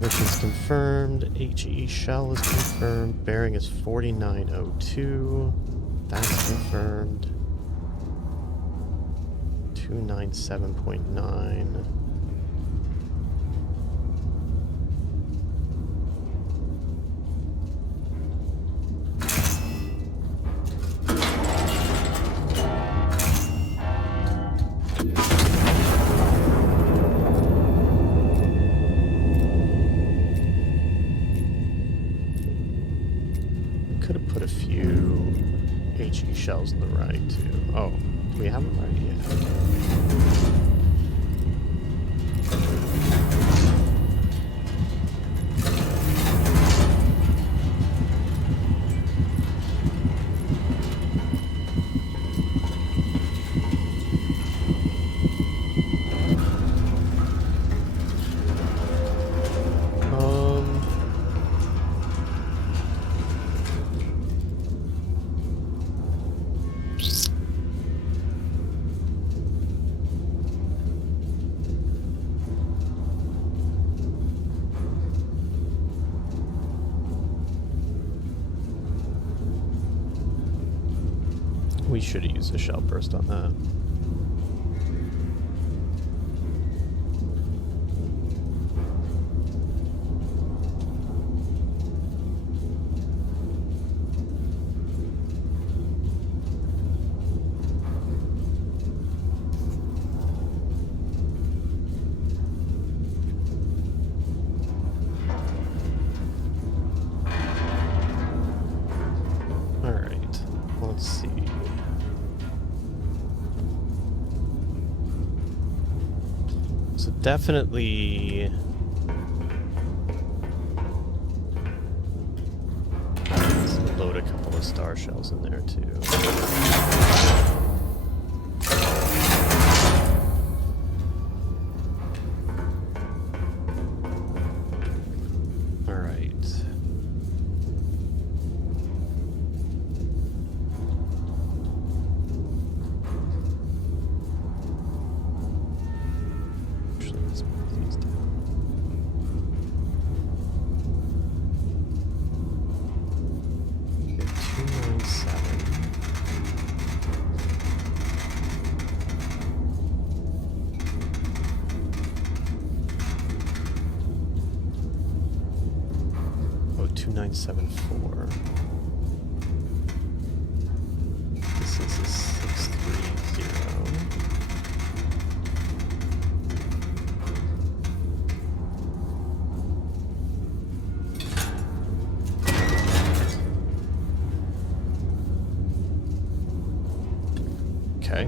Mission's confirmed. HE shell is confirmed. Bearing is 4902. That's confirmed. 297.9. Shells on the right too. Oh, do we have them right? Yeah. We should have used a shell burst on that. All right, let's see. So definitely let's load a couple of star shells in there too. All right. Actually, let's move these down. Okay, 297. Oh, 2974. This is a 630. Okay.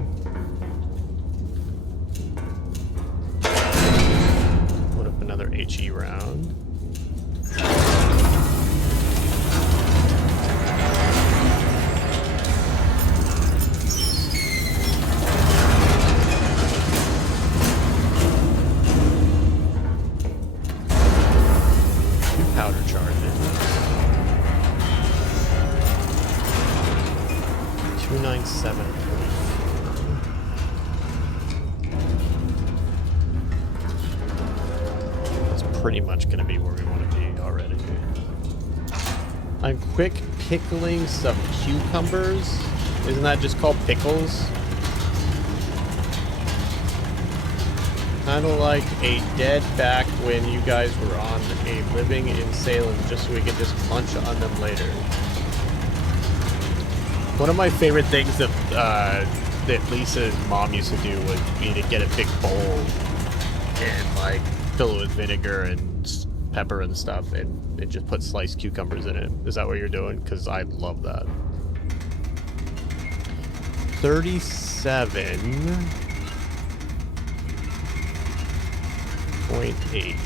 Put up another HE round. Two powder charges. 297. Pretty much going to be where we want to be already. I'm quick pickling some cucumbers. Isn't that just called pickles? Kind of like a dead back when you guys were on a living in Salem, just so we could just munch on them later. One of my favorite things that that Lisa's mom used to do was be to get a big bowl and like fill it with vinegar and pepper and stuff, and just put sliced cucumbers in it. Is that what you're doing? Because I love that. 37.8.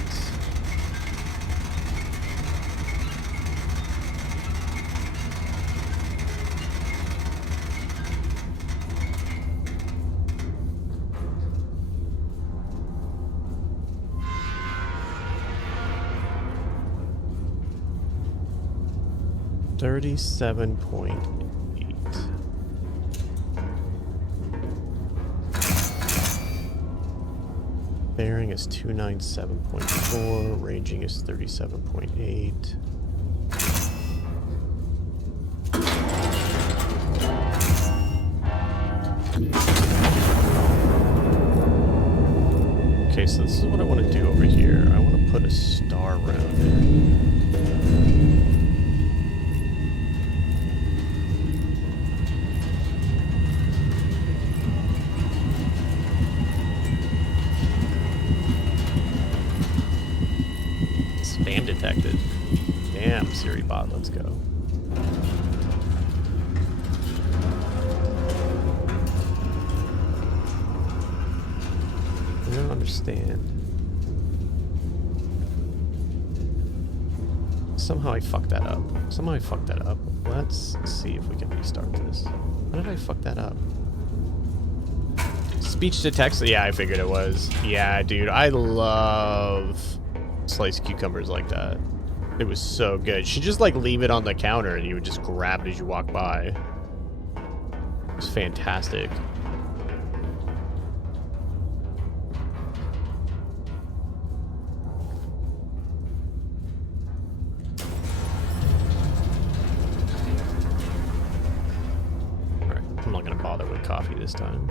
Bearing is 297.4, ranging is 37.8. Okay, so this is what I want to do over here. I want to put a star round in. Spam detected. Damn, Siri bot, let's go. I don't understand. Somehow I fucked that up. Let's see if we can restart this. How did I fuck that up? Speech to text? Yeah, I figured it was. Yeah, dude, I love sliced cucumbers like that. It was so good. She just like leave it on the counter and you would just grab it as you walk by. It was fantastic. Alright, I'm not gonna bother with coffee this time.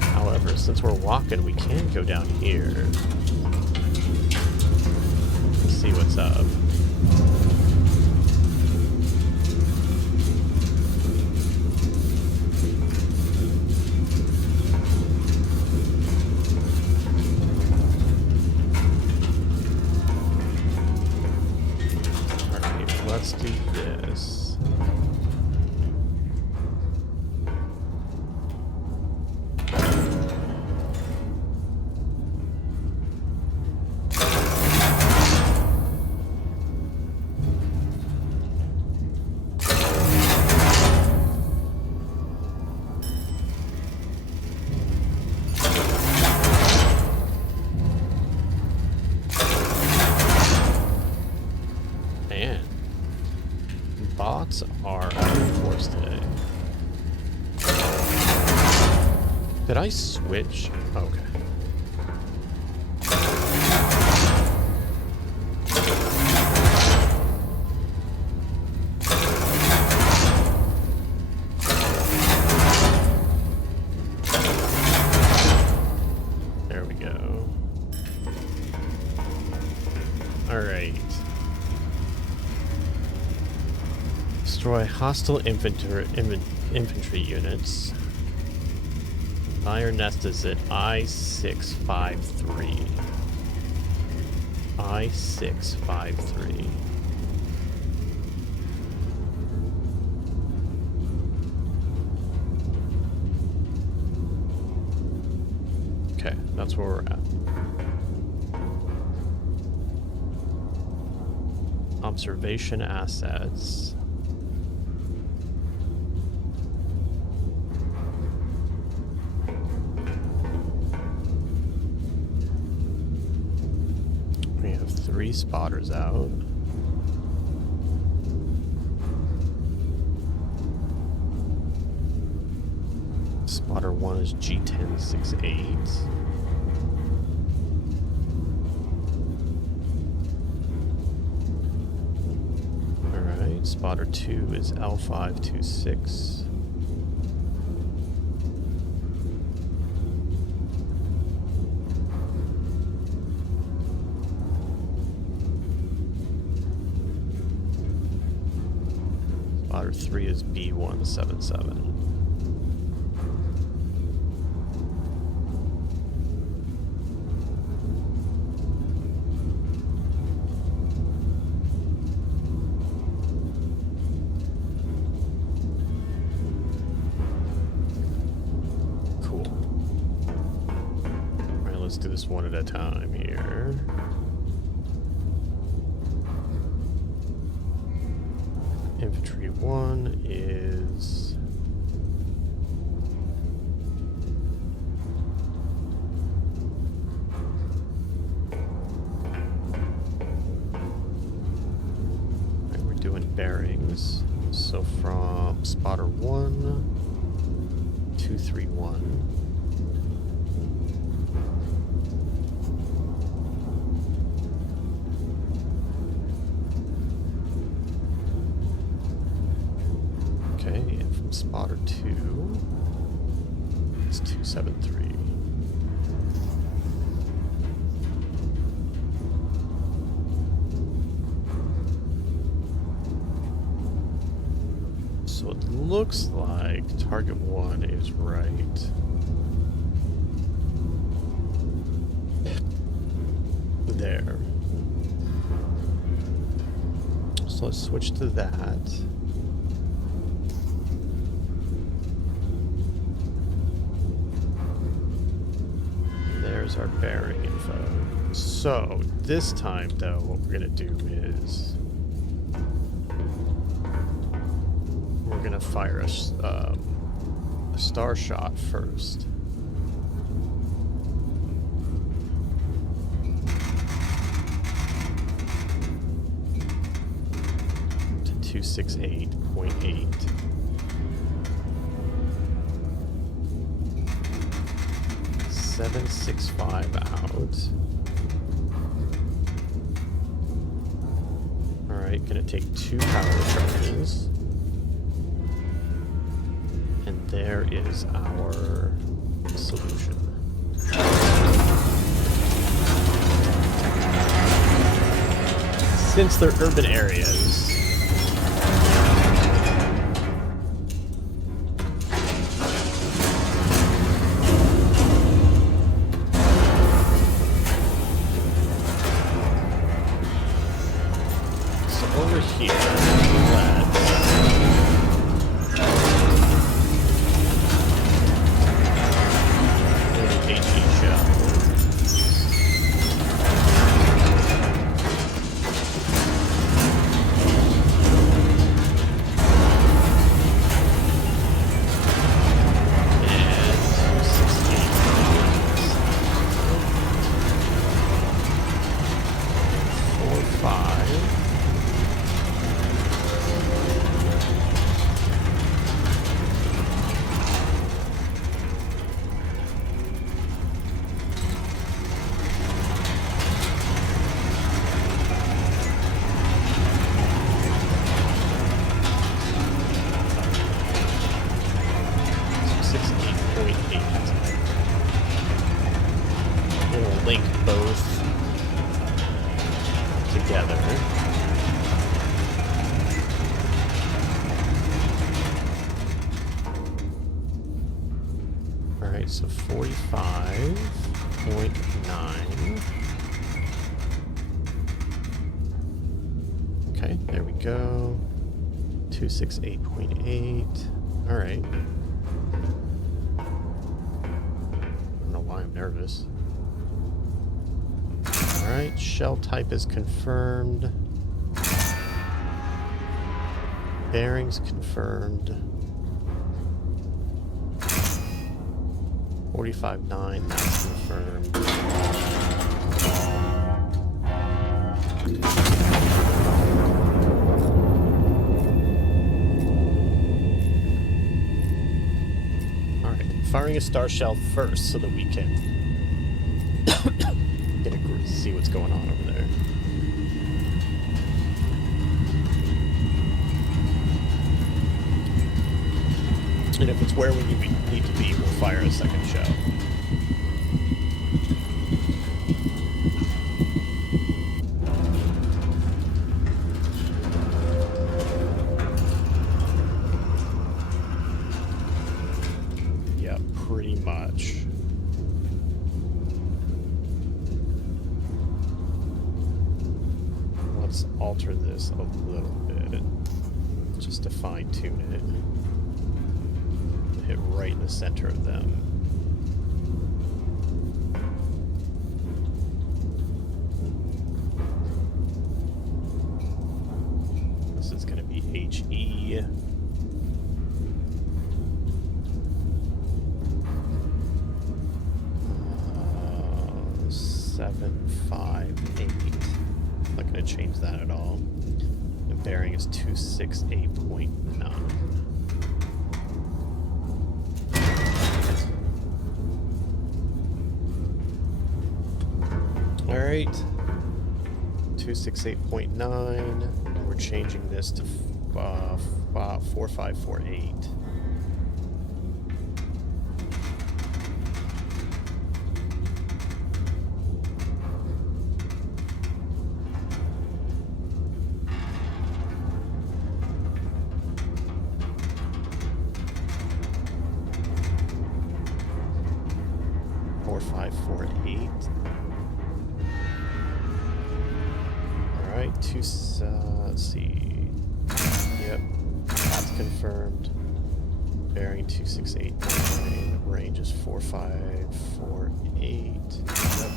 However, since we're walking, we can go down here. Let's see what's up. Alright, let's do this. Bots are out of force today. Did I switch? Okay. There we go. All right. Destroy hostile infantry units. Iron Nest is at I-653. I-653. Okay, that's where we're at. Observation assets. We have 3 spotters out. Spotter 1 is G1068. Alright, spotter 2 is L526. Spotter 3 is B177. Let's do this one at a time here. Infantry 1 is... Right, we're doing bearings. So from spotter 1, 231. Spotter 2 is 273. So it looks like target 1 is right there. So let's switch to that. There's our bearing info. So this time, though, what we're gonna do is we're gonna fire a star shot first. To 268.8. 765 out. Alright, gonna take 2 power charges. And there is our solution. Since they're urban areas, Alright, so 45.9. Okay, there we go. 268.8. Alright. I don't know why I'm nervous. Alright, shell type is confirmed. Bearings confirmed. 45.9, that's confirmed. Alright, firing a star shell first so that we can see what's going on over there. And if it's where we need to be, we'll fire a second shell. Yeah, pretty much. Let's alter this a little bit, just to fine-tune it. Hit right in the center of them. This is going to be HE. 758. Not going to change that at all. The bearing is 268.9. Alright, 268.9, we're changing this to 4548. Let's see. Yep, that's confirmed. Bearing 2689. Range is 4548. Yep.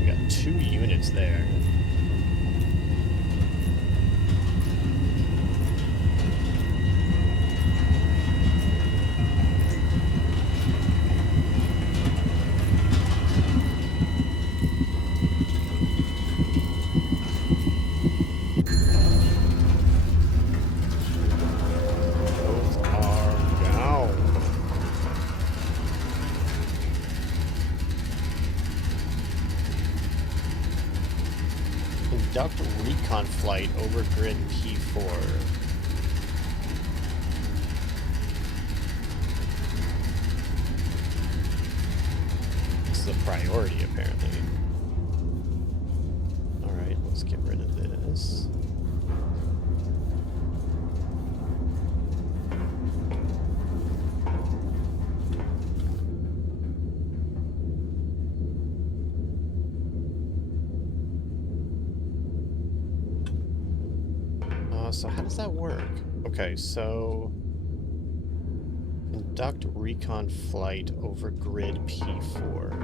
We got 2 units there. Conduct recon flight over grid P4. This is a priority, apparently. Alright, let's get rid of this. So how does that work? Okay, so conduct recon flight over grid P4.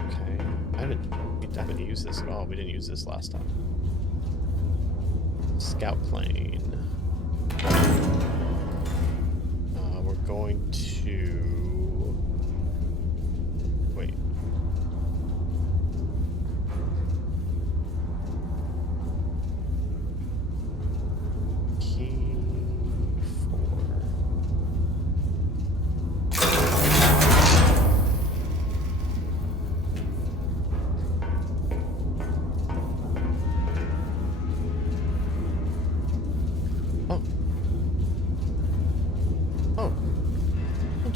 Okay, we haven't used this at all. We didn't use this last time. Scout plane. We're going to wait.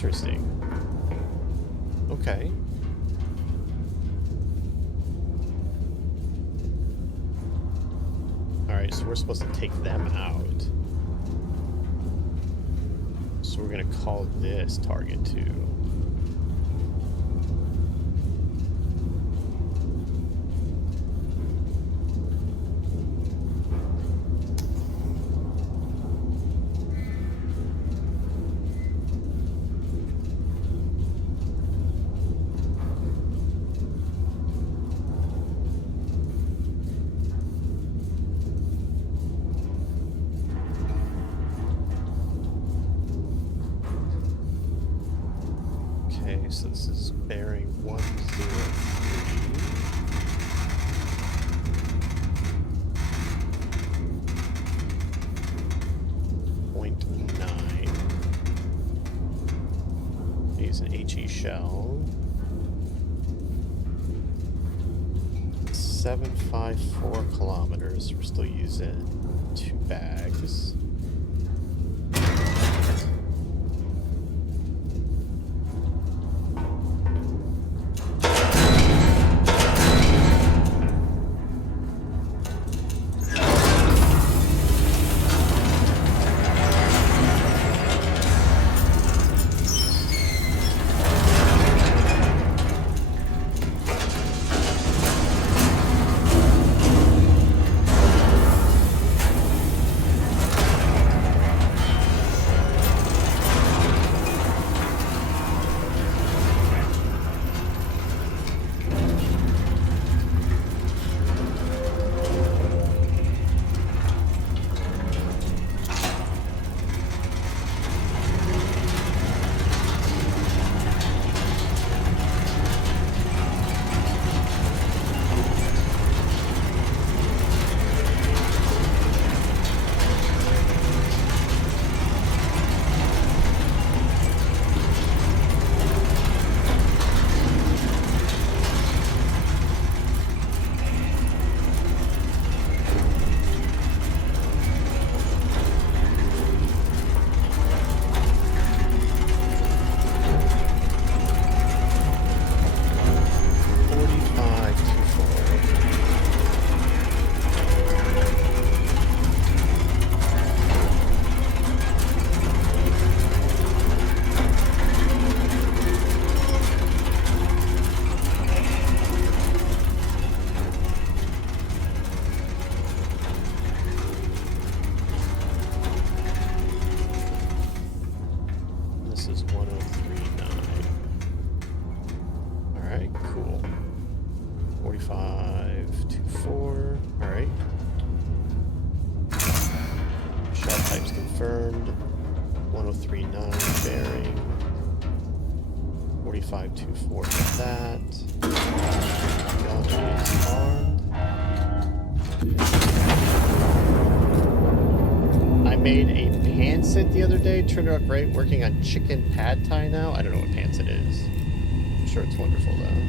Interesting. Okay. Alright, so we're supposed to take them out. So we're gonna call this target 2. So this is bearing 103.9. Use an HE shell. 754 kilometers. We're still using 2 bags. confirmed. 1039 bearing. 4524 for that. Geology is armed. I made a pancit the other day. Turned out great. Working on chicken pad thai now. I don't know what pancit is. I'm sure it's wonderful though.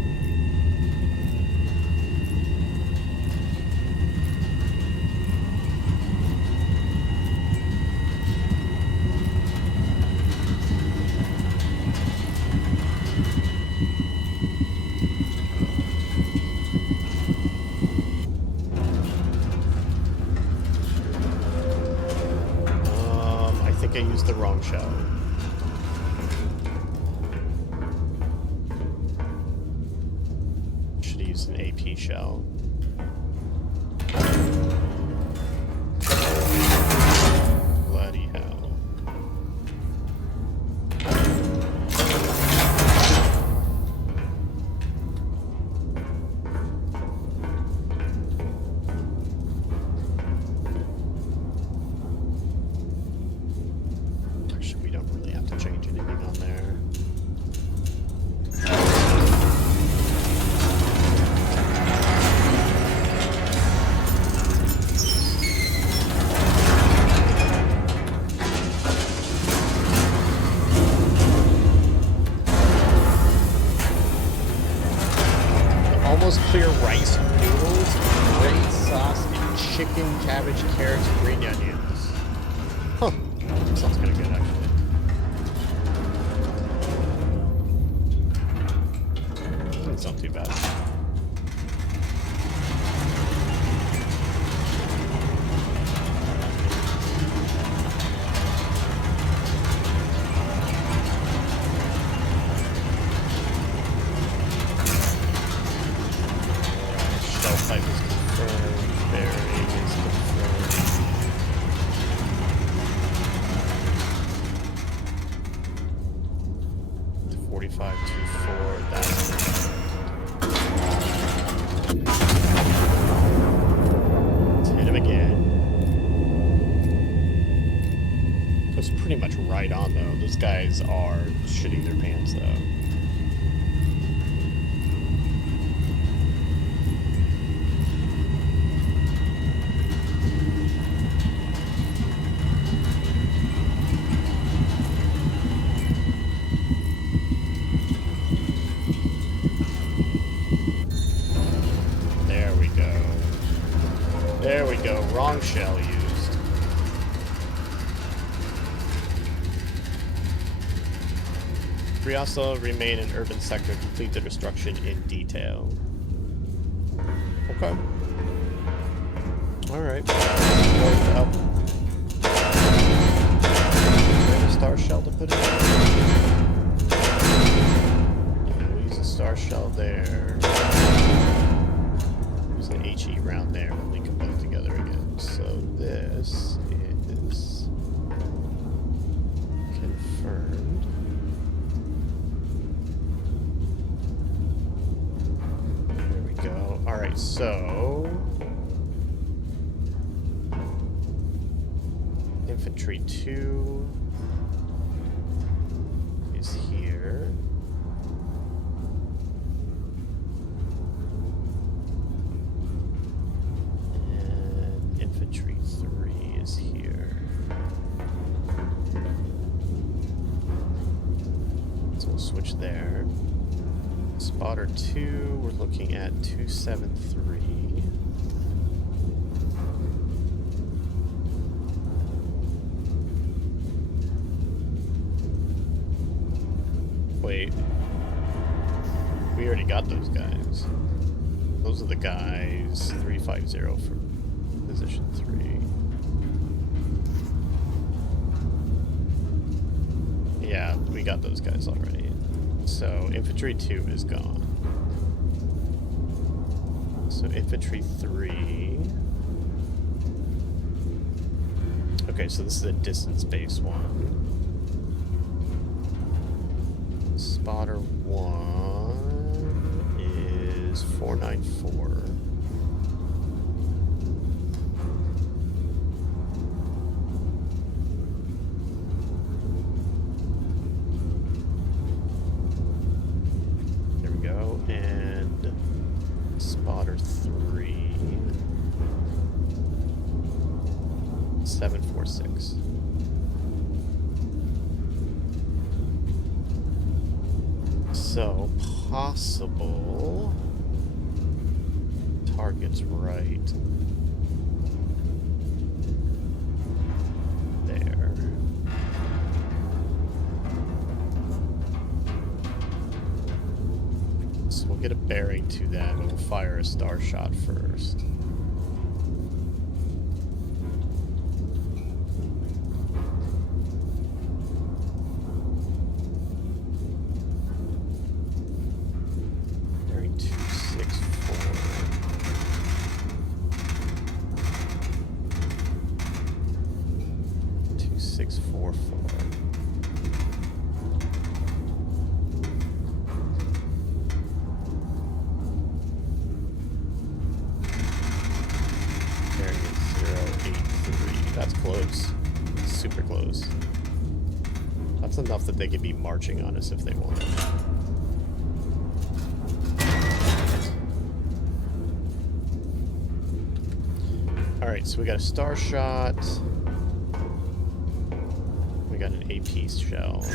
I used the wrong shell. Should have used an AP shell. Bloody hell. Clear rice noodles, great sauce, and chicken, cabbage, carrots, green onions. Huh. Sounds kind of good, actually. not too bad. Shell type is confirmed. Bearing is confirmed. The 4524. That's hit him again. That's pretty much right on though. Those guys are shitting their pants though. There we go. Wrong shell used. We also remain in urban sector. Complete the destruction in detail. Okay. Alright. Up. A star shell to put in. Yeah, we'll use a star shell there. Use an HE round there. We'll link them both together again. So this is confirmed. There we go. Alright, so infantry 2 is here. And infantry 3 is here. So we'll switch there. Spotter 2, we're looking at 273. Wait. We already got those guys. Those are the guys 350 for position 3. Yeah, we got those guys already. So infantry 2 is gone. So infantry 3. Okay, so this is a distance-based one. Spotter 1 is 494. There we go. And spotter 3 746. So, possible targets right there. So we'll get a bearing to them and we'll fire a star shot first. Bearing 264. 2644. Bearing is 083. That's close. Super close. That's enough that they could be marching on us if they wanted. Alright, so we got a star shot. We got an AP shell.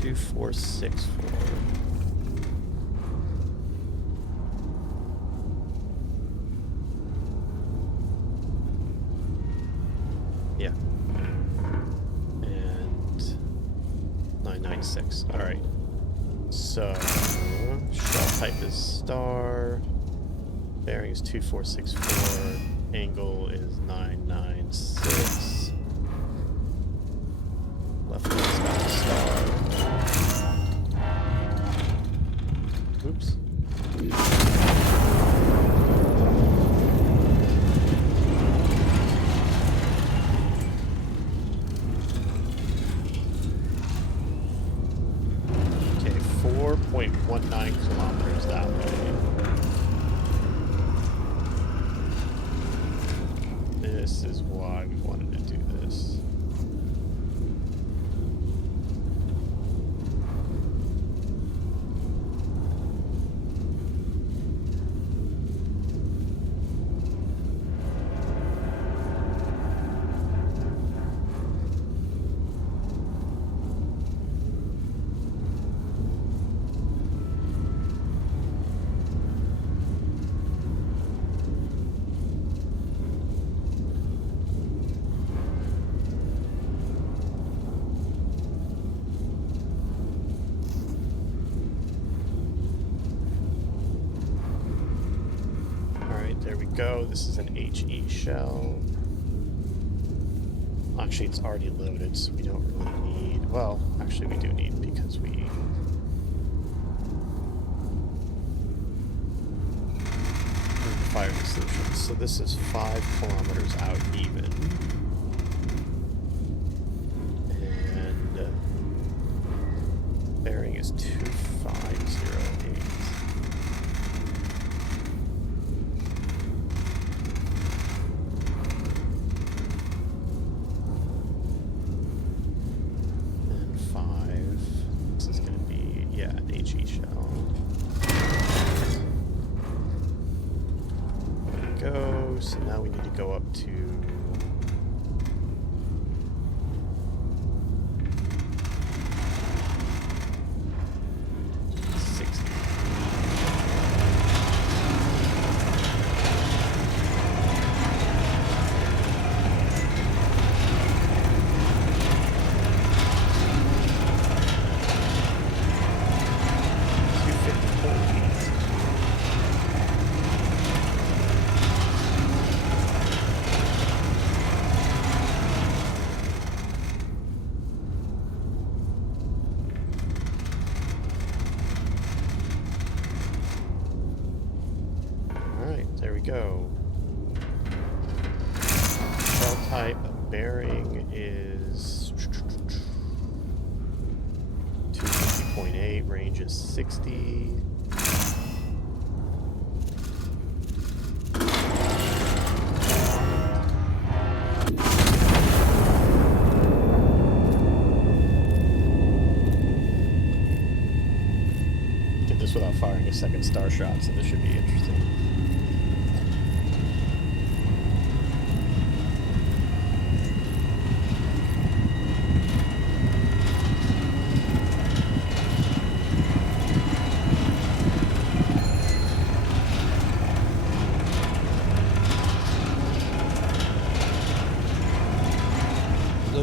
2464. Yeah. And 996. All right. So shell type is star. Bearing is 2464. Angle is 996. Left hand's got a star. Oops. Okay, 4.19 kilometers that way. This is why we wanted to do this. There we go. This is an HE shell. Actually, it's already loaded, so we don't really need... Well, actually, we do need because we... fire the solution. So this is 5 kilometers out even. And bearing is 2508. So now we need to go up to 60. There we go. Shell type bearing is 250.8, range is 60. Did this without firing a second star shot, so this should be interesting.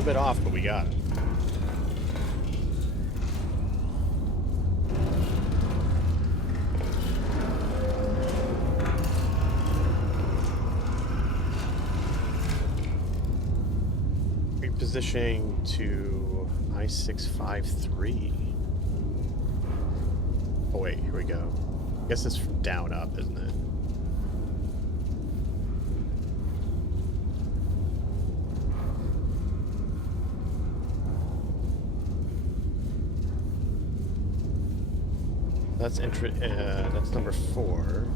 Bit off, but we got it. Repositioning to I-653. Oh wait, here we go. I guess it's from down up, isn't it? That's that's number 4.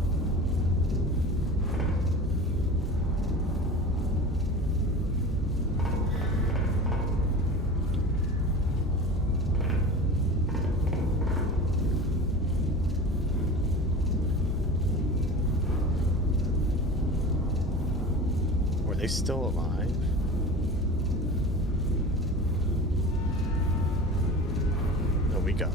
Were they still alive? No we go.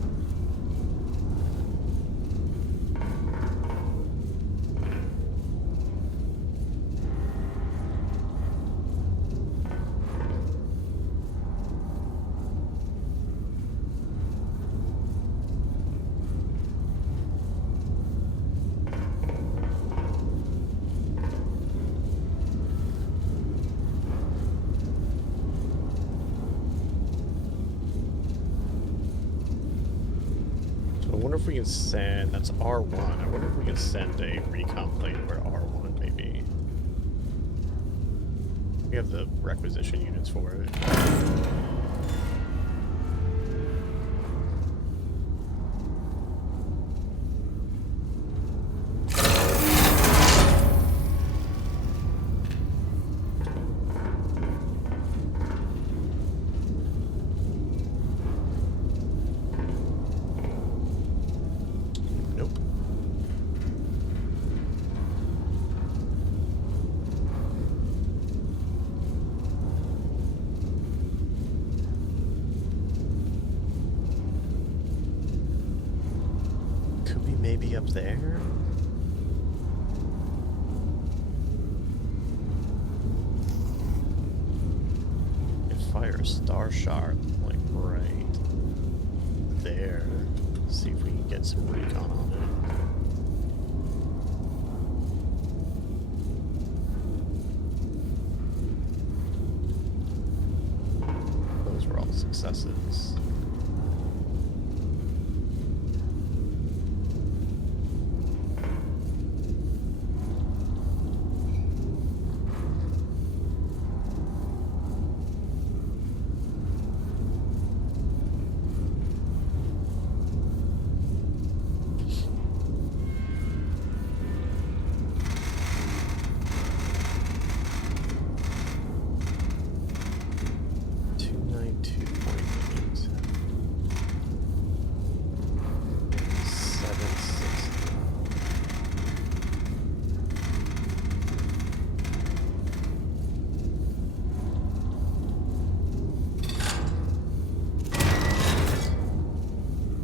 If we can send, that's R1. I wonder if we can send a recon plane over R1 maybe. We have the requisition units for it. Maybe up there? And fire a star shard, like right there. See if we can get some recon on it. Those were all successes.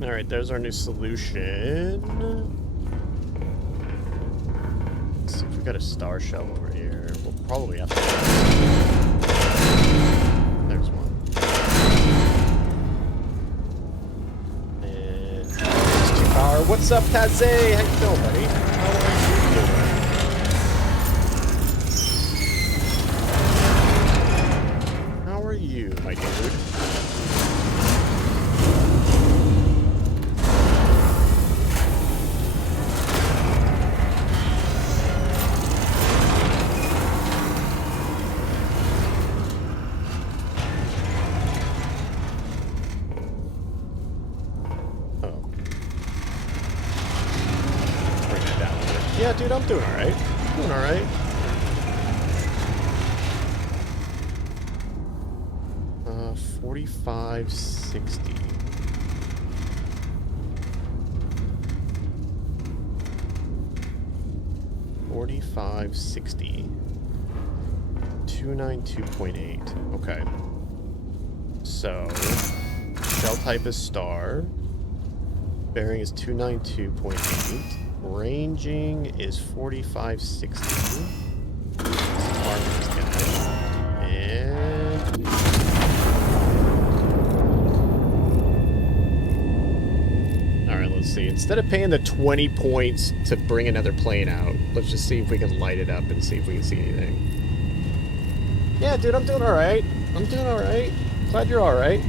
Alright, there's our new solution. Let's see if we got a star shell over here. We'll probably have to... There's one. And... Power. What's up, Tazay? How you doing, buddy? How are you doing? How are you, my dude? Yeah, dude, I'm doing alright. Doing alright. Uh, 4560. $45.60. 292.8. Okay. So, shell type is star. Bearing is 292.8. Ranging is 4560. And alright, let's see. Instead of paying the 20 points to bring another plane out, let's just see if we can light it up and see if we can see anything. Yeah, dude, I'm doing alright. I'm doing alright. Glad you're alright.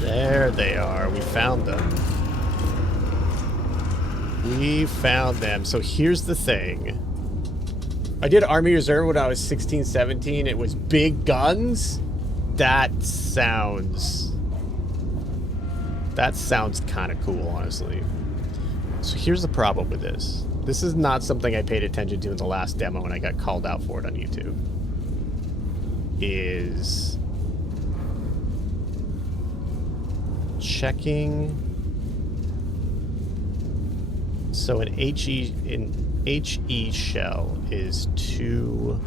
There they are. We found them. We found them. So here's the thing. I did Army Reserve when I was 16, 17. It was big guns. That sounds kind of cool, honestly. So here's the problem with this. This is not something I paid attention to in the last demo when I got called out for it on YouTube. Is checking So an HE shell is too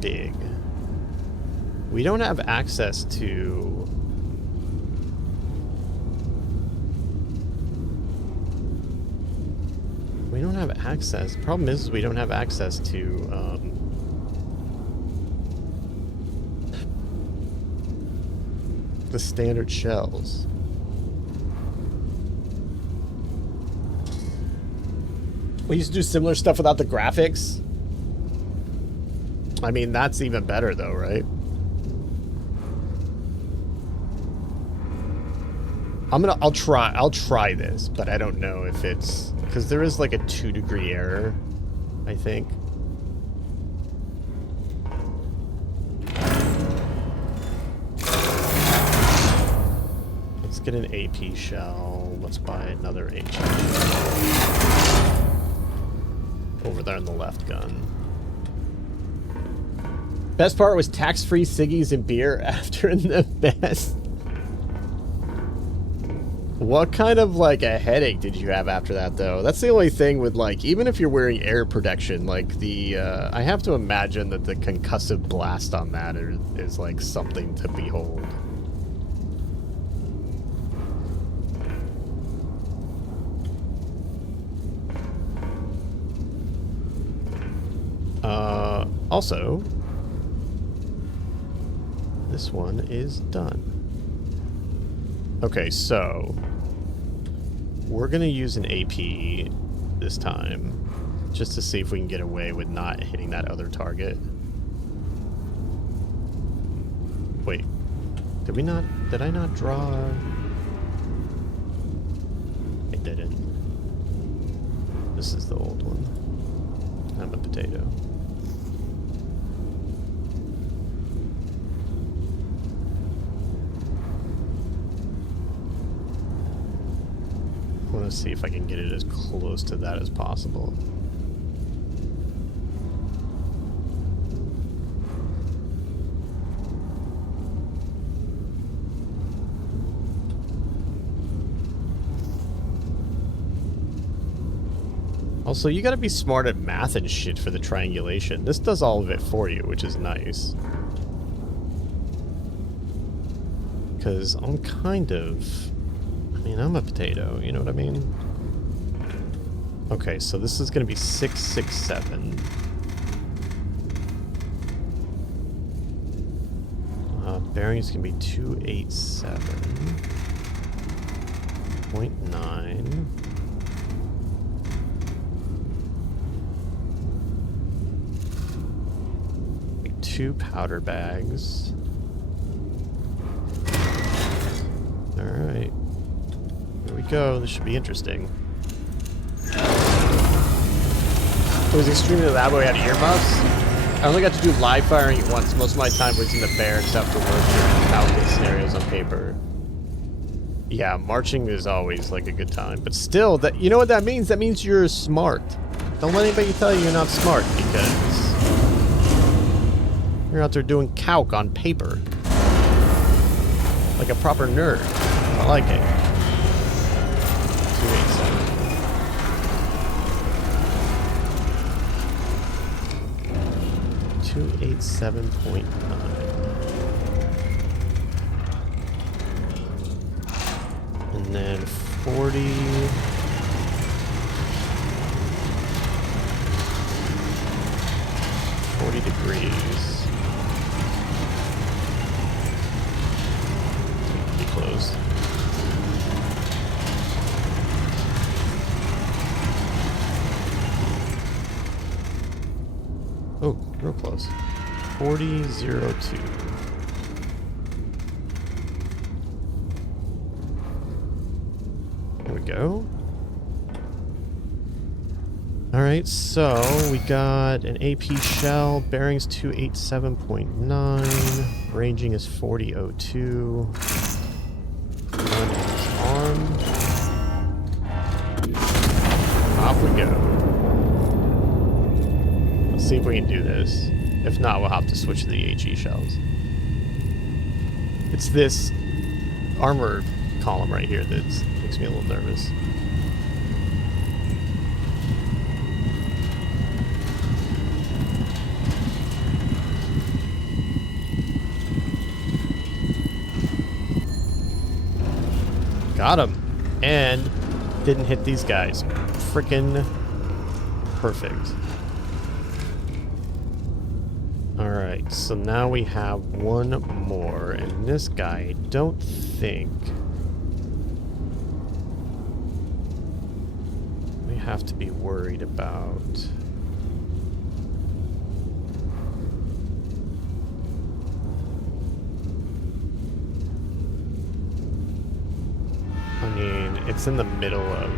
big. We don't have access to... We don't have access. The problem is we don't have access to the standard shells. We used to do similar stuff without the graphics. I mean, that's even better though, right? I'll try this, but I don't know if it's, because there is like a 2-degree error, I think. Let's get an AP shell. Let's buy another HE shell. Over there on the left gun. Best part was tax-free ciggies and beer after the best. What kind of, like, a headache did you have after that, though? That's the only thing with, like, even if you're wearing air protection, like, the, I have to imagine that the concussive blast on that is like, something to behold. Also, this one is done. Okay, so we're gonna use an AP this time, just to see if we can get away with not hitting that other target. Wait, did I not draw? I didn't. This is the old one. I'm a potato. I want to see if I can get it as close to that as possible. Also, you gotta be smart at math and shit for the triangulation. This does all of it for you, which is nice. Because I'm kind of... I mean, I'm a potato, you know what I mean? Okay, so this is gonna be 667. Bearings can be 287.9. Two powder bags. Alright. Here we go. This should be interesting. It was extremely loud, but we had earmuffs. I only got to do live firing once. Most of my time was in the barracks after work during calculus scenarios on paper. Yeah, marching is always like a good time. But still, that, you know what that means? That means you're smart. Don't let anybody tell you you're not smart, because you're out there doing calc on paper. Like a proper nerd. I like it. 287. 287.9. And then 40... 40 degrees. Pretty close. Oh, real close. 40.02. There we go. Alright, so we got an AP shell, bearings 287.9, ranging is 40.02. One is armed. Off we go. Let's see if we can do this. If not, we'll have to switch to the HE shells. It's this armor column right here that makes me a little nervous. Got him. And didn't hit these guys. Freaking perfect. Alright, so now we have one more. And this guy, I don't think we have to be worried about. I mean, it's in the middle of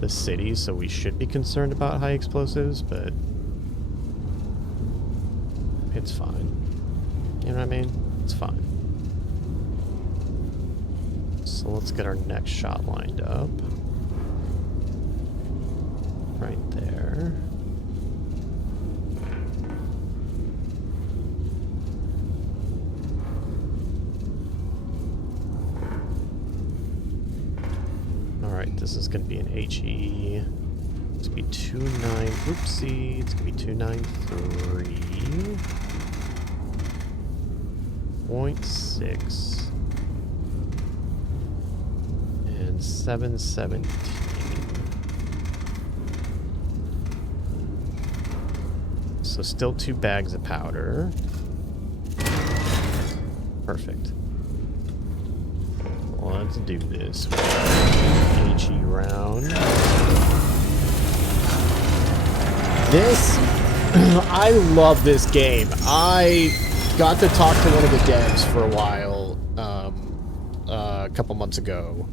the city, so we should be concerned about high explosives, but it's fine. You know what I mean? It's fine. So let's get our next shot lined up. Right there. Alright, this is going to be an HE. It's going to be 29... Oopsie. It's going to be 293. 0.6. And 717. So still 2 bags of powder. Perfect. Let's do this. HE round. This, I love this game. I got to talk to one of the devs for a while, a couple months ago,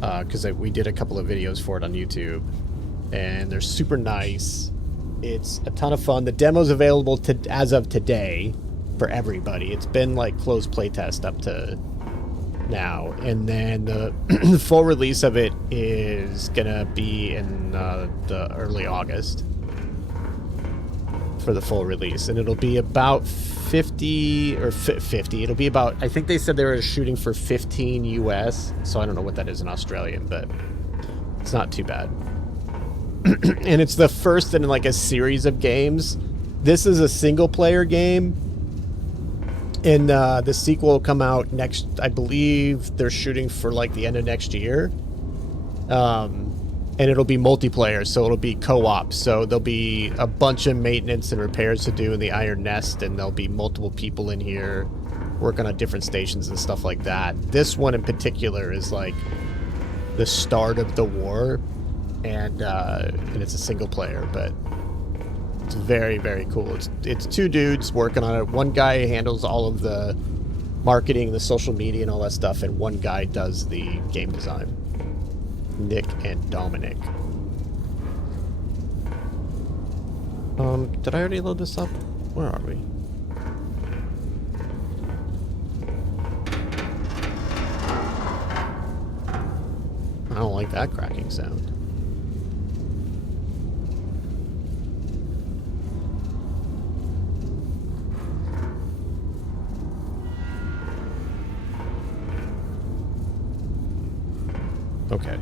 because we did a couple of videos for it on YouTube, and they're super nice. It's a ton of fun. The demo's available as of today for everybody. It's been like closed playtest up to now, and then the full release of it is gonna be in the early August for the full release, and it'll be about 50 or 50. It'll be about, I think they said they were shooting for 15 US, so I don't know what that is in Australian, but it's not too bad. And it's the first in like a series of games. This is a single player game, and the sequel will come out next, I believe they're shooting for like the end of next year. And it'll be multiplayer, so it'll be co-op. So there'll be a bunch of maintenance and repairs to do in the Iron Nest, and there'll be multiple people in here working on different stations and stuff like that. This one in particular is like the start of the war, and it's a single player, but it's very, very cool. It's 2 dudes working on it. One guy handles all of the marketing, the social media, and all that stuff, and one guy does the game design. Nick and Dominic. Did I already load this up? Where are we? I don't like that cracking sound. Okay.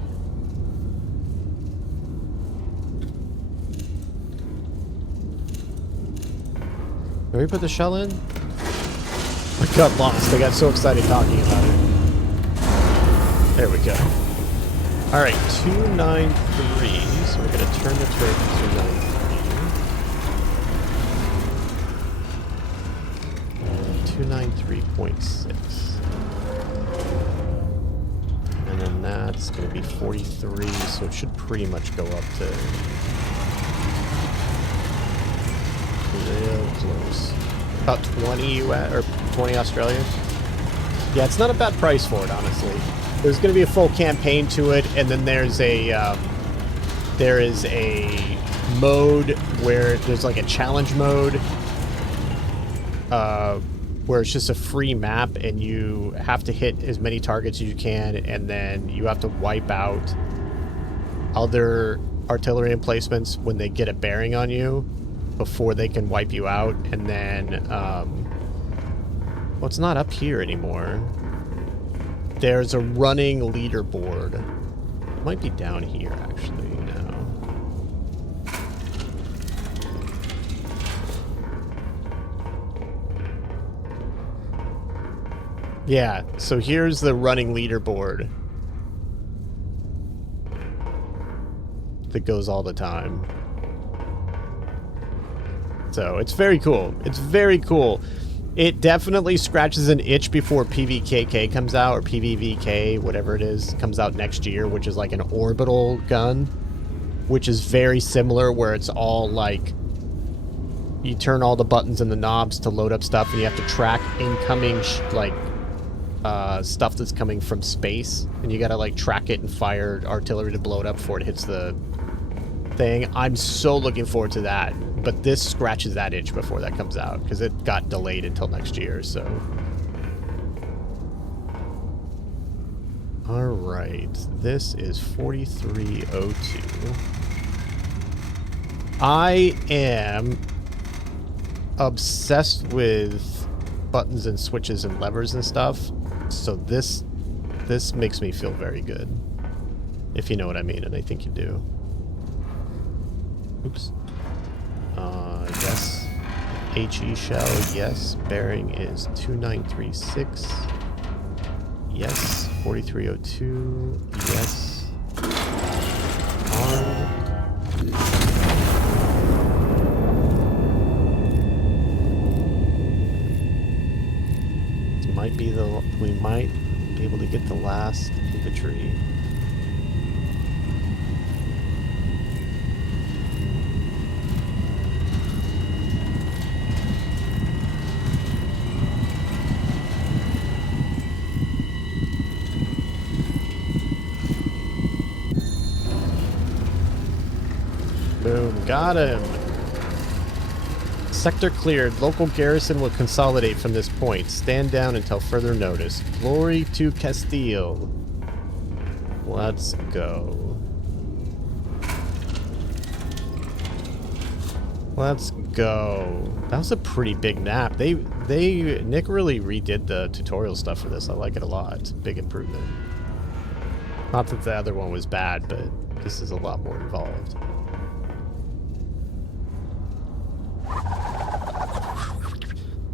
Did we put the shell in? I got lost. I got so excited talking about it. There we go. Alright, 293. So we're going to turn the turret to 293. 293.6. And then that's going to be 43, so it should pretty much go up to... real close. About 20 US, or 20 Australian. Yeah, it's not a bad price for it, honestly. There's going to be a full campaign to it, and then there is a mode where there's like a challenge mode, where it's just a free map, and you have to hit as many targets as you can, and then you have to wipe out other artillery emplacements when they get a bearing on you, before they can wipe you out. And then, well, it's not up here anymore. There's a running leaderboard. It might be down here, actually, now. Yeah, so here's the running leaderboard that goes all the time. So it's very cool. It's very cool. It definitely scratches an itch before PVKK comes out, or PVVK, whatever it is, comes out next year, which is like an orbital gun, which is very similar, where it's all like, you turn all the buttons and the knobs to load up stuff, and you have to track incoming, stuff that's coming from space, and you gotta like track it and fire artillery to blow it up before it hits the thing. I'm so looking forward to that, but this scratches that itch before that comes out because it got delayed until next year. So all right, this is 4302. I am obsessed with buttons and switches and levers and stuff, so this makes me feel very good, if you know what I mean, and I think you do. Oops. Yes. HE shell, yes. Bearing is 2936. Yes. 4302. Yes. Arm. This might be the... We might be able to get the last infantry. Boom, got him. Sector cleared. Local garrison will consolidate from this point. Stand down until further notice. Glory to Castile. Let's go. Let's go. That was a pretty big nap. Nick really redid the tutorial stuff for this. I like it a lot. It's a big improvement. Not that the other one was bad, but this is a lot more involved.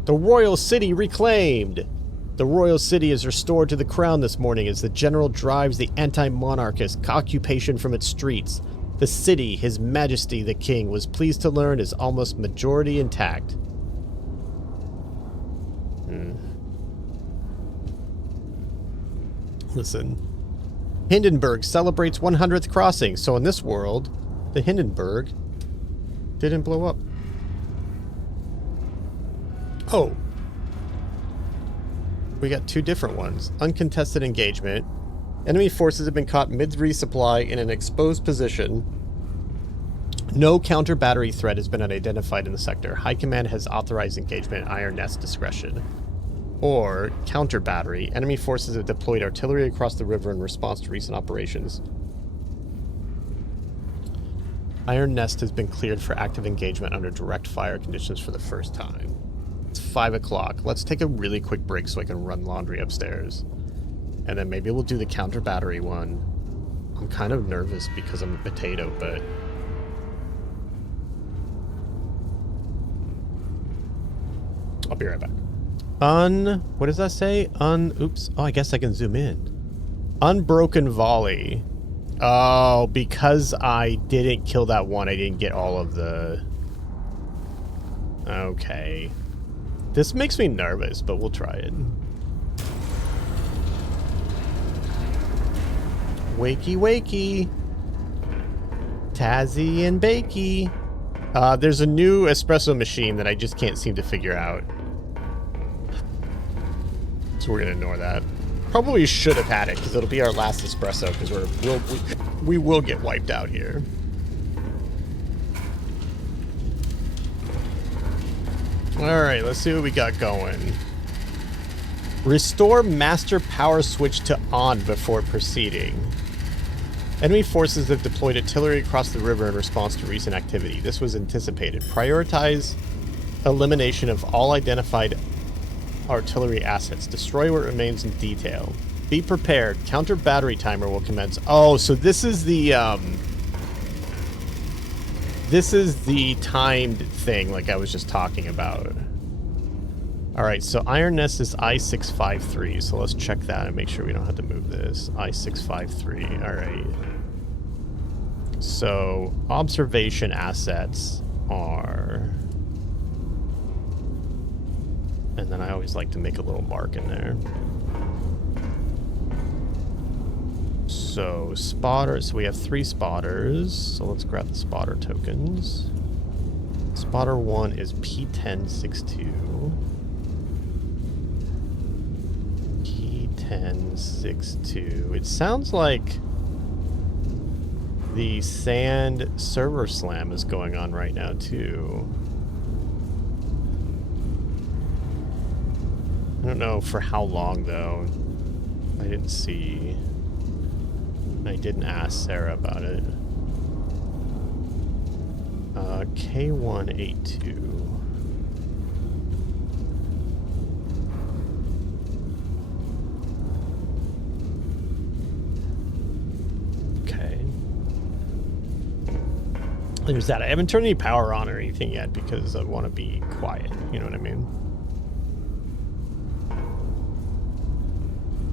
The royal city reclaimed. The royal city is restored to the crown this morning as the general drives the anti-monarchist occupation from its streets. The city, His Majesty the King, was pleased to learn is almost majority intact. Listen. Hindenburg celebrates 100th crossing, so in this world, the Hindenburg didn't blow up. Oh. We got two different ones. Uncontested engagement. Enemy forces have been caught mid-resupply in an exposed position. No counter-battery threat has been identified in the sector. High Command has authorized engagement at Iron Nest discretion. Or, counter-battery. Enemy forces have deployed artillery across the river in response to recent operations. Iron Nest has been cleared for active engagement under direct fire conditions for the first time. It's 5 o'clock. Let's take a really quick break so I can run laundry upstairs. And then maybe we'll do the counter-battery one. I'm kind of nervous because I'm a potato, but... I'll be right back. What does that say? Oops. Oh, I guess I can zoom in. Unbroken volley. Oh, because I didn't kill that one, I didn't get all of the... Okay. This makes me nervous, but we'll try it. Wakey, wakey. Tazzy and Bakey. There's a new espresso machine that I just can't seem to figure out. So we're gonna ignore that. Probably should have had it, because it'll be our last espresso, because we will get wiped out here. Alright, let's see what we got going. Restore master power switch to on before proceeding. Enemy forces have deployed artillery across the river in response to recent activity. This was anticipated. Prioritize elimination of all identified artillery assets. Destroy what remains in detail. Be prepared. Counter battery timer will commence. Oh, so this is the timed thing like I was just talking about. All right, so Iron Nest is I-653, so let's check that and make sure we don't have to move this. I-653, all right. So observation assets are... And then I always like to make a little mark in there. So spotters, so we have 3 spotters. So let's grab the spotter tokens. Spotter 1 is P1062. P1062. It sounds like the sand server slam is going on right now too. I don't know for how long though. I didn't see. I didn't ask Sarah about it. K182. Okay. There's that. I haven't turned any power on or anything yet because I want to be quiet. You know what I mean?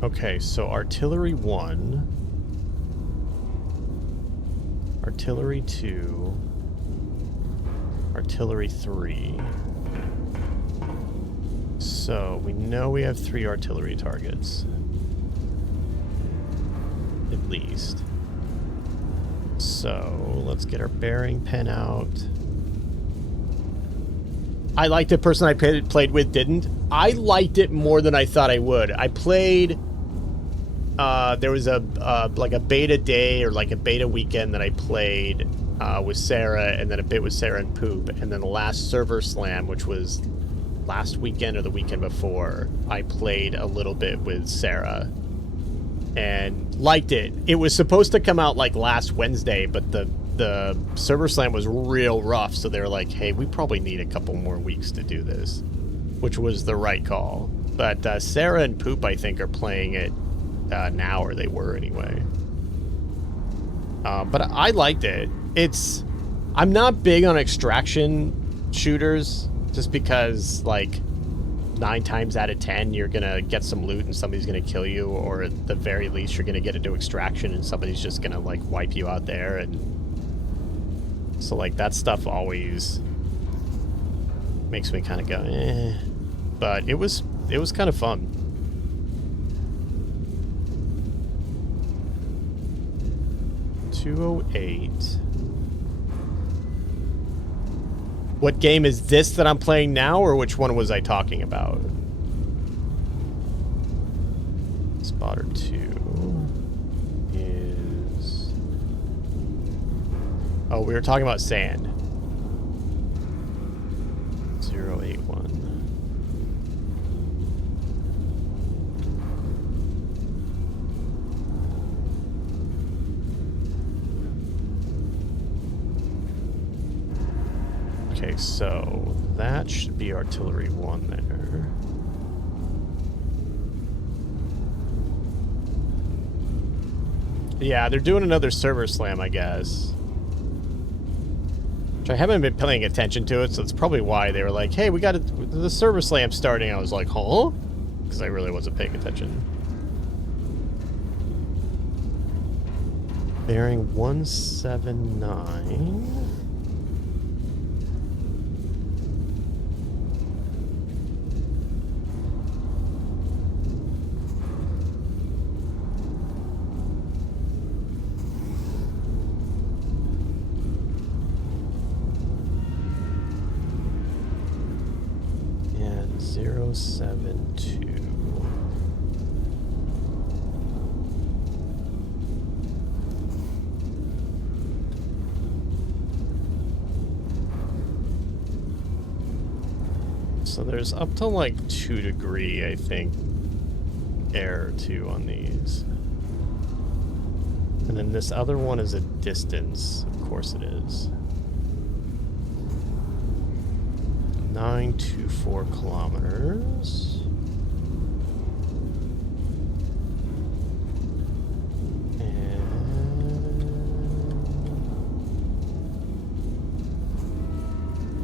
Okay, so Artillery 1, Artillery 2, Artillery 3. So we know we have 3 artillery targets. At least. So let's get our bearing pen out. I liked it. Person I played with didn't. I liked it more than I thought I would. I played... there was a like a beta day or like a beta weekend that I played with Sarah, and then a bit with Sarah and Poop, and then the last server slam, which was last weekend or the weekend before, I played a little bit with Sarah and liked it. It was supposed to come out like last Wednesday, but the server slam was real rough, so they were like, hey, we probably need a couple more weeks to do this, which was the right call. But Sarah and Poop, I think, are playing it now, or they were anyway. But I liked it. I'm not big on extraction shooters, just because like 9 times out of 10 you're gonna get some loot and somebody's gonna kill you, or at the very least you're gonna get into extraction and somebody's just gonna like wipe you out there. And so like that stuff always makes me kind of go eh. But it was kind of fun. .208. What game is this that I'm playing now, or which one was I talking about? Spotter 2 is... Oh, we were talking about sand. 081. Okay, so that should be artillery 1 there. Yeah, they're doing another server slam, I guess. Which I haven't been paying attention to it, so it's probably why they were like, hey, we got the server slam starting. I was like, huh? Because I really wasn't paying attention. Bearing 179. And 072. So there's up to like 2 degree, I think, error too on these. And then this other one is a distance. Of course it is. 924 kilometers. And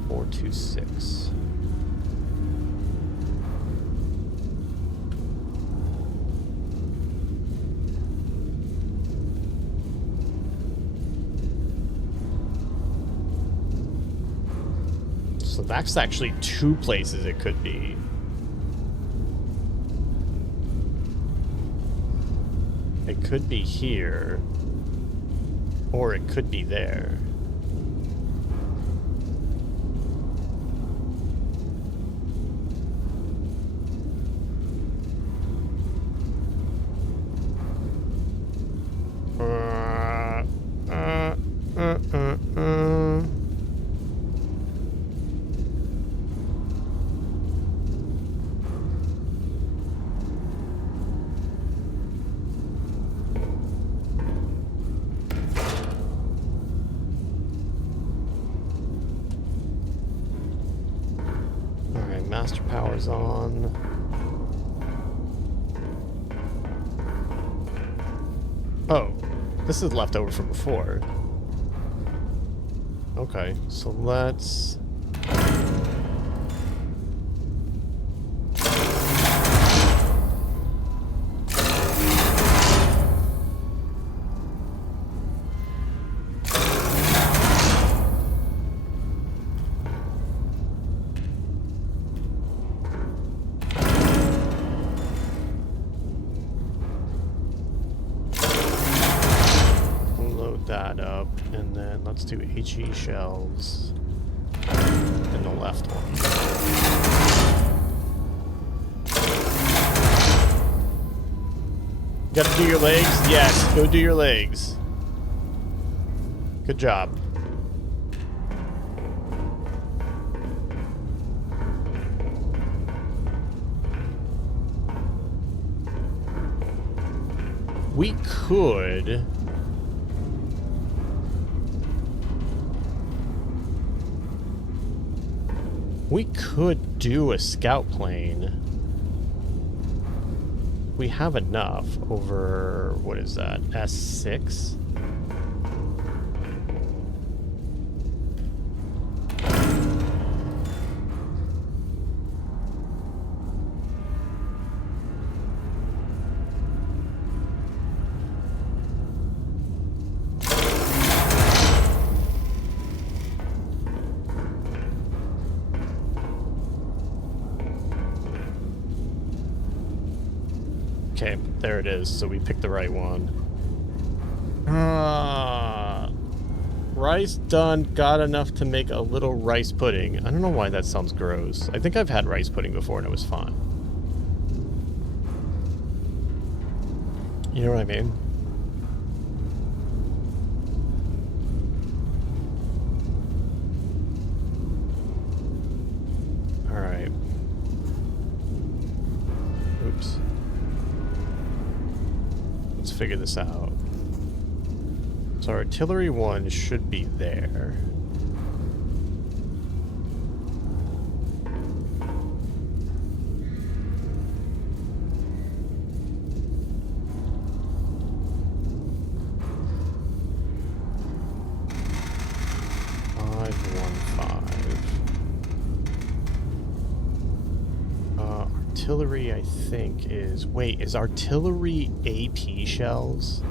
426. So that's actually 2 places it could be. It could be here, or it could be there. Alright, master power's on. Oh, this is leftover from before. Okay, so let's... that up, and then let's do HE shells in the left one. Gotta do your legs? Yes, go do your legs. Good job. We could... We could do a scout plane. We have enough over, what is that, S6? Okay, there it is. So we picked the right one. Rice done. Got enough to make a little rice pudding. I don't know why that sounds gross. I think I've had rice pudding before and it was fine. You know what I mean? Alright. Oops. Let's figure this out. So artillery 1 should be there. Artillery, I think, is... Wait, is artillery AP shells?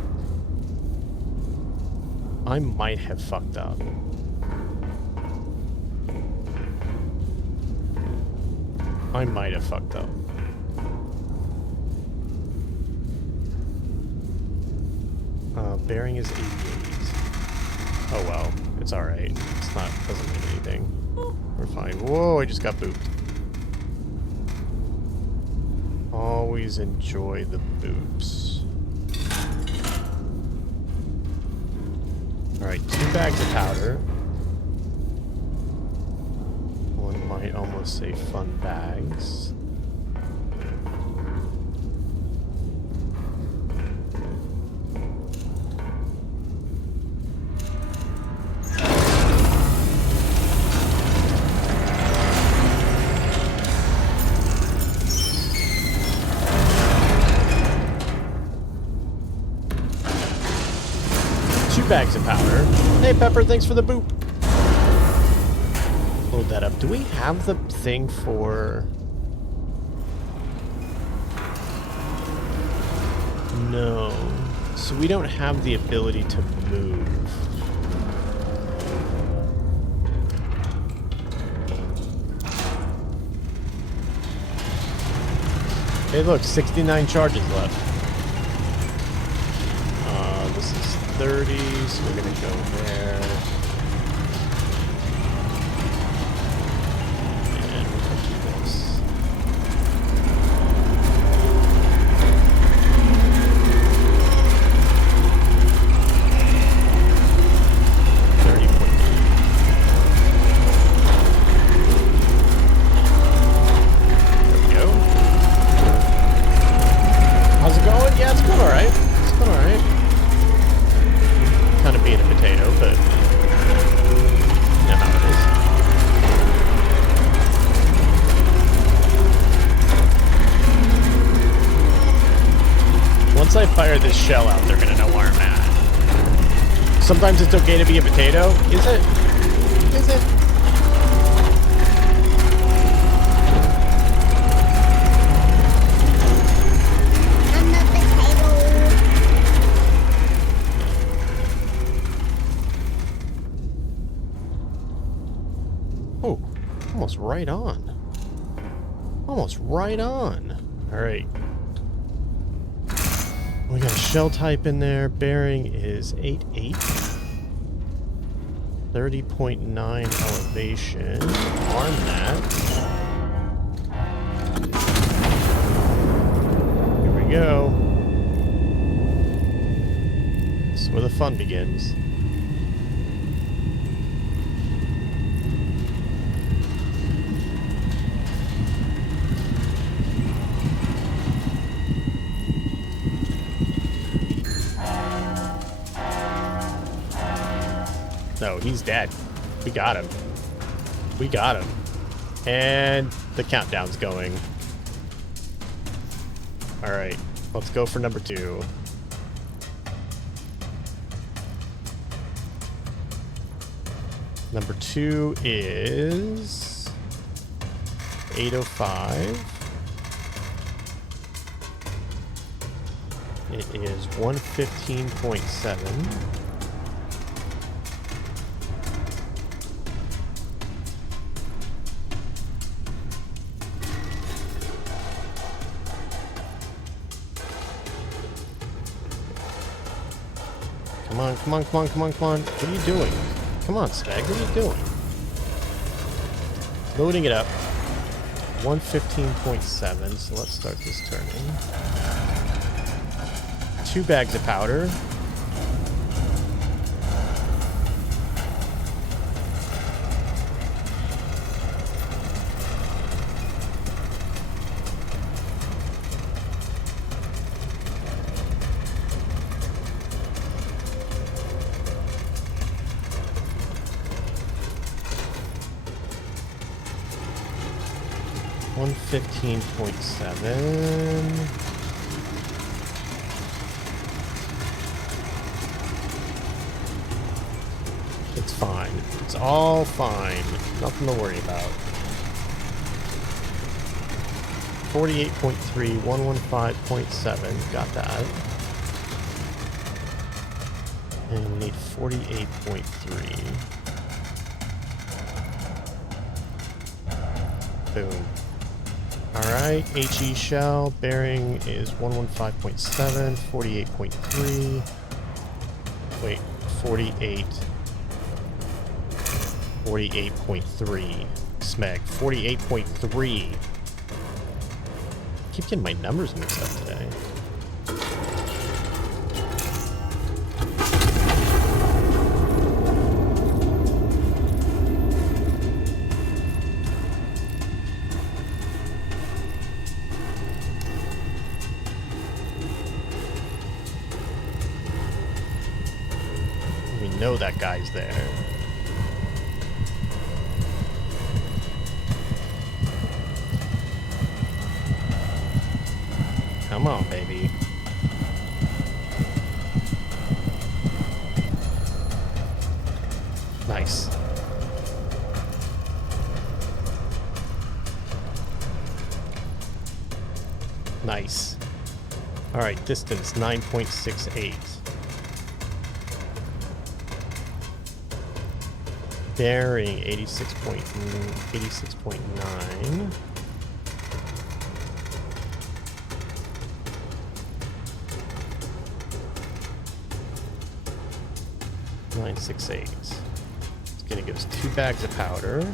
I might have fucked up. I might have fucked up. Bearing is 88. Oh well, it's alright. It's not, doesn't mean anything. We're fine. Whoa, I just got booped. Always enjoy the boops. Alright, 2 bags of powder. One might almost say fun bags. Bags of powder. Hey Pepper, thanks for the boop. Load that up. Do we have the thing for... No. So we don't have the ability to move. Hey, look, 69 charges left. This is 30, so we're gonna go there. And we're gonna do this. Yeah, it's going alright. It's going alright. Kind of being a potato, but you know how it is. Once I fire this shell out, they're gonna know where I'm at. Sometimes it's okay to be a potato. Is it? Is it? Oh, almost right on. Almost right on. All right. We got a shell type in there. Bearing is 8.8. 30.9 elevation. Arm that. Here we go. This is where the fun begins. No, he's dead. We got him. We got him. And the countdown's going. Alright, let's go for number 2. Number 2 is 805. It is 115.7. Come on, come on, come on, come on, come on. What are you doing? Come on, Smegg, what are you doing? Loading it up. 115.7, so let's start this turning. 2 bags of powder. $115.7. It's fine. It's all fine. Nothing to worry about. 48.3, 115.7. Got that. And we need 48.3. Boom. Alright, HE shell, bearing is 115.7, 48.3. Wait, 48. 48.3. Smegg, 48.3. I keep getting my numbers mixed up today. We know that guy's there. Come on, baby. Nice. Nice. All right, distance 9.68. Bearing 86.9. 968. It's gonna give us 2 bags of powder.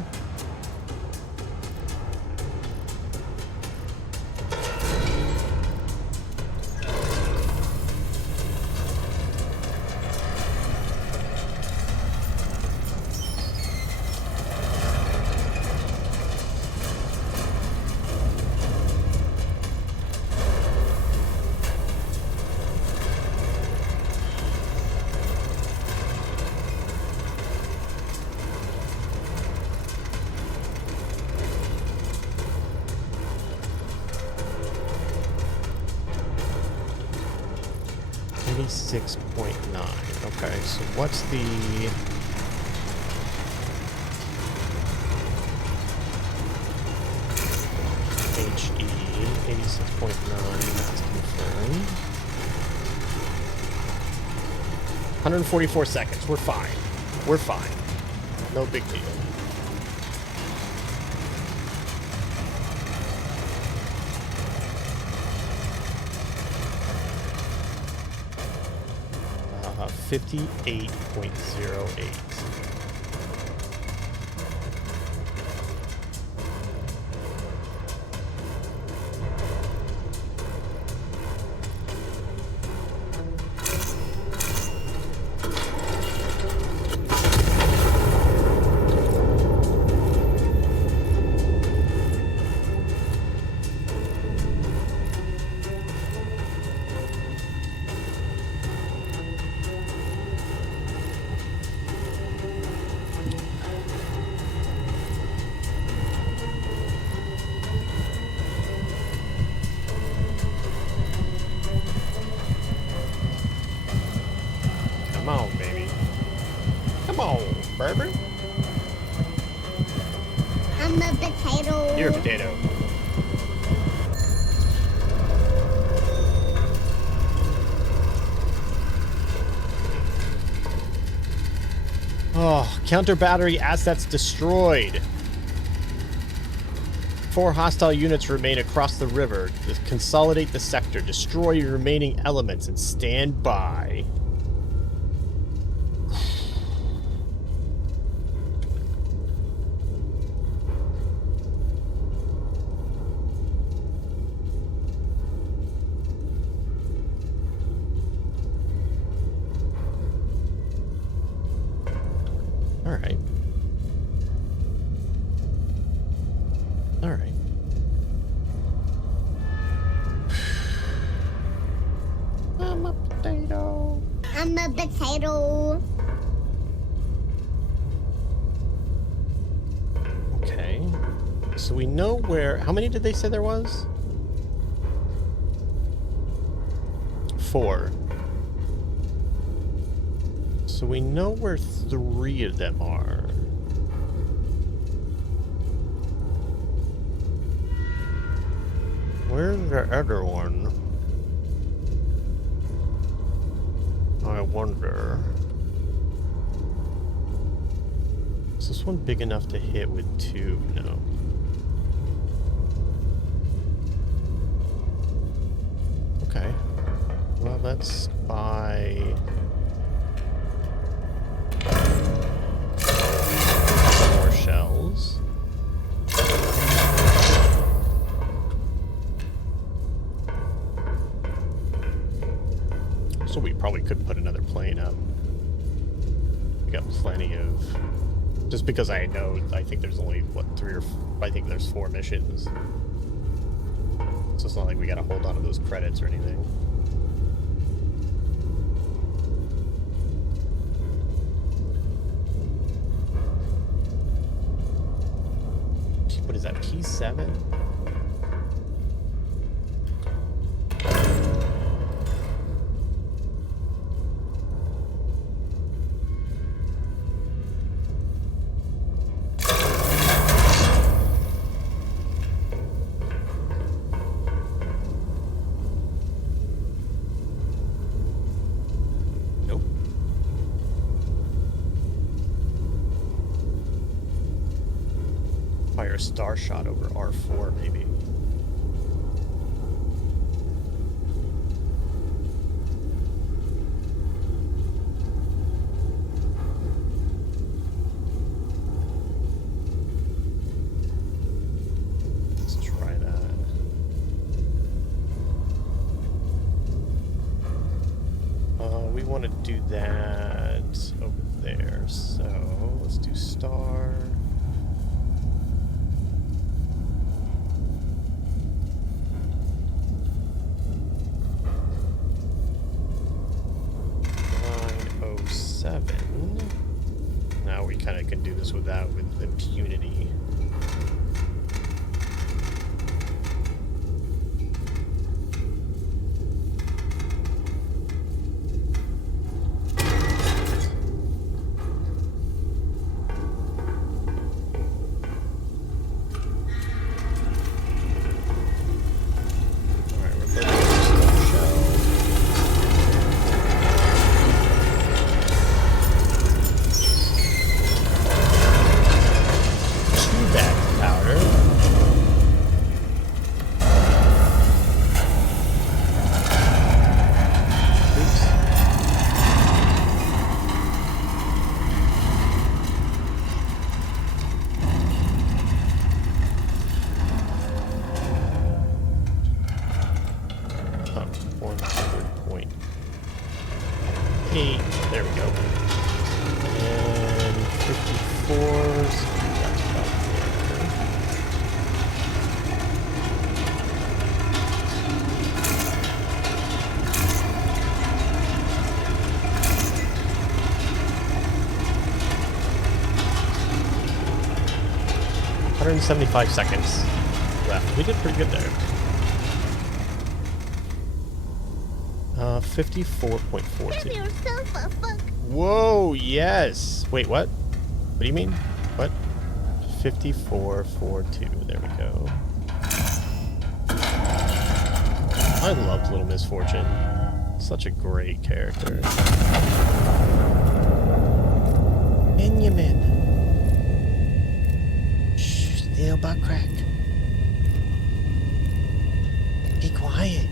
Okay, so what's the... HE 86.9, that's confirmed. 144 seconds, we're fine. We're fine. No big deal. Uh, 58.08. Come on, baby. Come on, baby. I'm a potato. You're a potato. Oh, counter battery assets destroyed. 4 hostile units remain across the river. Consolidate the sector, destroy your remaining elements, and stand by. Alright. Alright. I'm a potato. I'm a potato. Okay. So we know where... How many did they say there was? 4. So we know where 3 of them are. Where's the other one? I wonder. Is this one big enough to hit with 2? No. Okay. Well, let's buy... more shells. So we probably could put another plane up. We got plenty of... Just because I know, I think there's only, what, 3 or... I think there's 4 missions. So it's not like we gotta hold on to those credits or anything. What is that, P7? Nope. Fire a star shot over R4, maybe. want to do that over there. So let's do star. Now we kind of can do this without with impunity. Alright, we're building a stone shell. There we go. And 54s. That's about there. $175 seconds left. We did pretty good there. 54.42. Give yourself a fuck. Whoa, yes. Wait, what? What do you mean? What? 54.42. There we go. I loved Little Misfortune. Such a great character. Benjamin. Shh, little butt crack. Be quiet.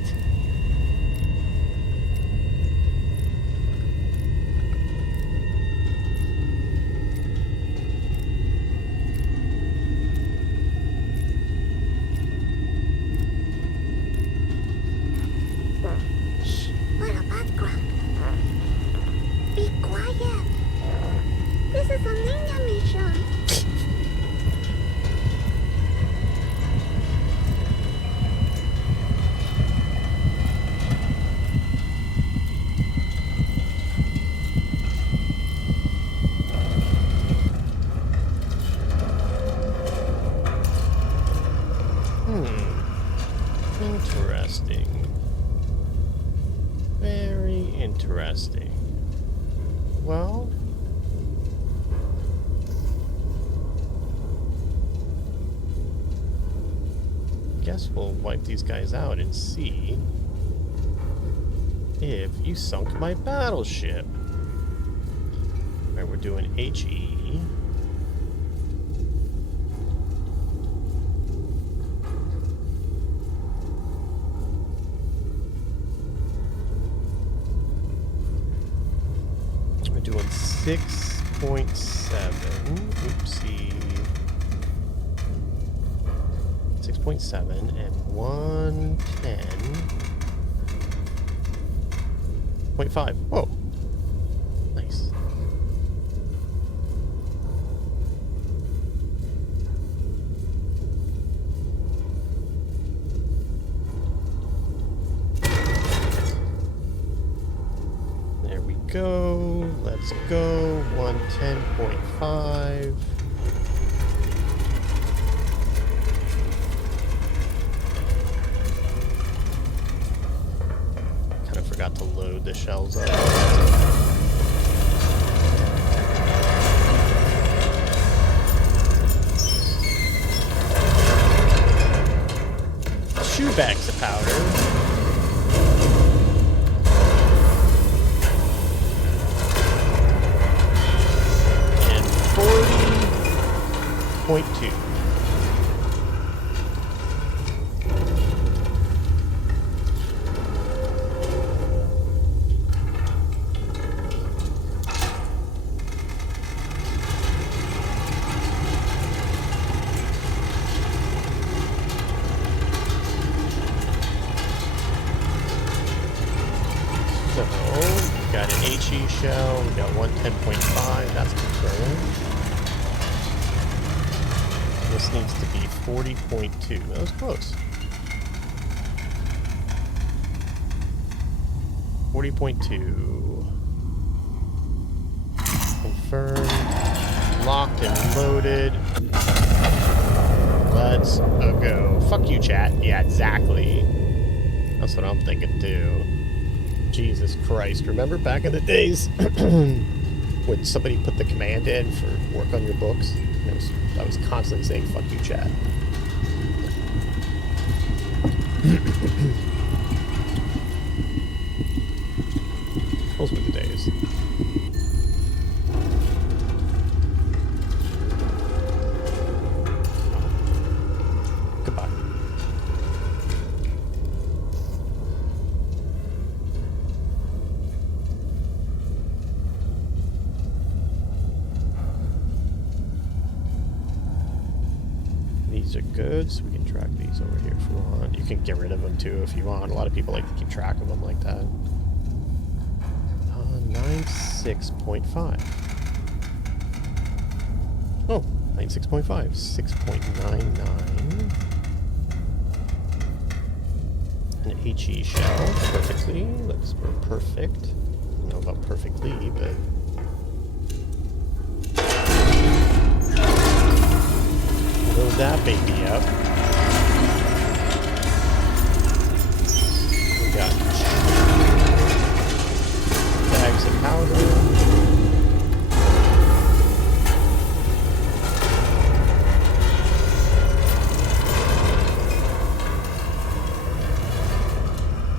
Interesting. Very interesting. Well, guess we'll wipe these guys out and see if you sunk my battleship. Alright, we're doing HE. We're doing 6.7. Oopsie. 6.7 and 110.5. Whoa. Nice. There we go. Let's go. 110.5. Forgot to load the shells up. Shoe bags of powder. And 40.2. Got an We got 110.5, that's confirmed. This needs to be 40.2. That was close. 40.2. Confirmed. Locked and loaded. Let's go. Fuck you, chat. Yeah, exactly. That's what I'm thinking too. Jesus Christ. Remember back in the days when somebody put the command in for work on your books? I was constantly saying, fuck you, chat. Those were the days. Goodbye. These are good, so we can track these over here if we want. You can get rid of them too if you want. A lot of people like to keep track of them like that. 96.5. Oh, 96.5. 6.99. An HE shell, perfectly. Looks perfect. I don't know about perfectly, but... Load that baby up. We got bags of powder.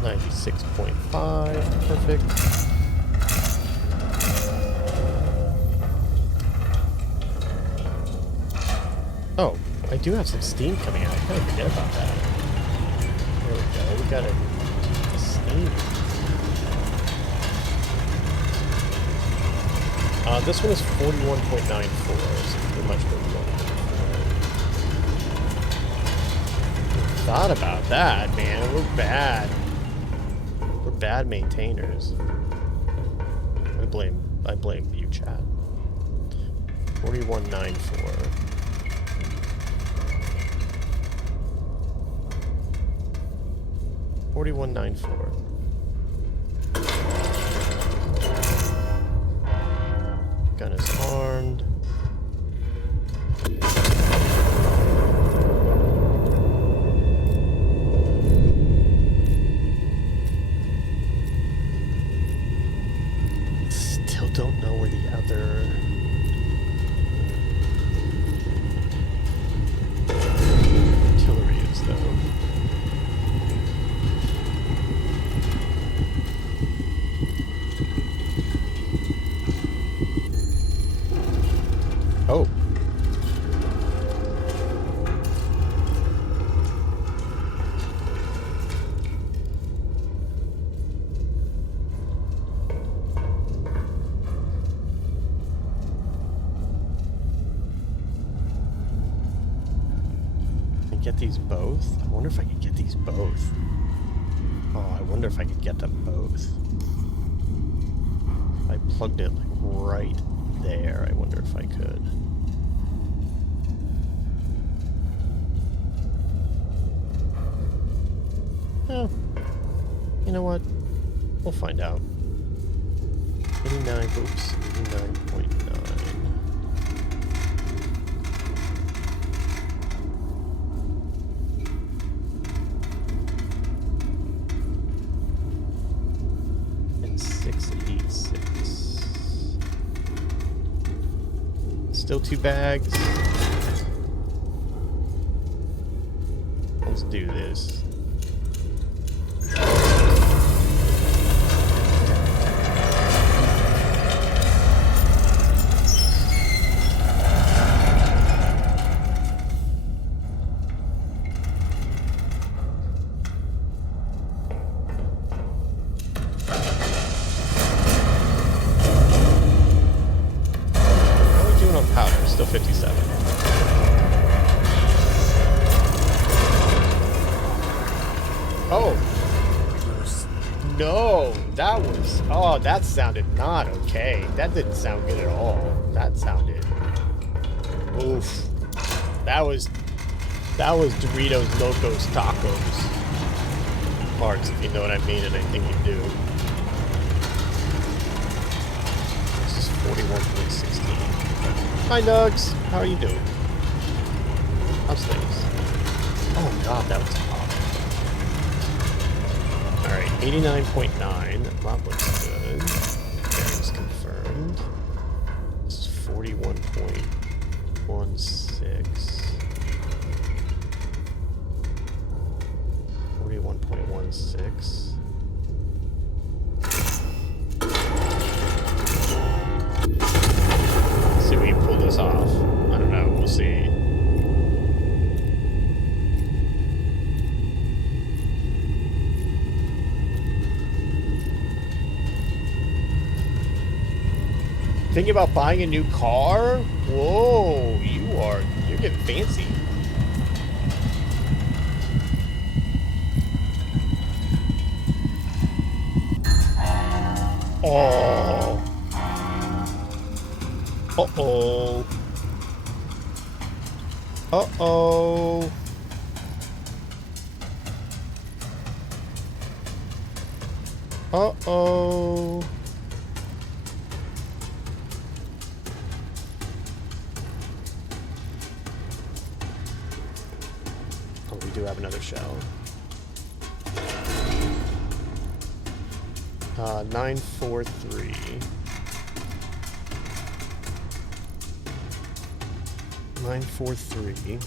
$96.5, perfect. Oh, I do have some steam coming out. I kind of forget about that. There we go. We got a steam. This one is 41.94, so pretty much where we want to. Thought about that, man. We're bad. We're bad maintainers. I blame you, chat. 41.94. 41.94. Gun is armed. Still don't know where the other artillery is, though. Oh. Can I get these both? I wonder if I could get these both. Oh, I wonder if I could get them both. I plugged it like right there. I wonder if I could. Oh, you know what? We'll find out. 89, oops, 89.9. And 686. Still 2 bags. Let's do this. Still 57. Oh! no, that was, oh, that sounded not okay. That didn't sound good at all. That sounded, oof. That was Doritos Locos Tacos. Parts, if you know what I mean, and I think you do. This is 41.16. Hi, Nugs. How are you doing? How's things? Oh, God, that was hot. Alright, 89.9. That looks good. Bearings confirmed. This is 41.16. 41.16. See if we can pull this off. I don't know, we'll see. Thinking about buying a new car? Whoa, you're getting fancy. Oh. Uh-oh. Uh-oh. Uh-oh. Oh, we do have another shell. 943. 943.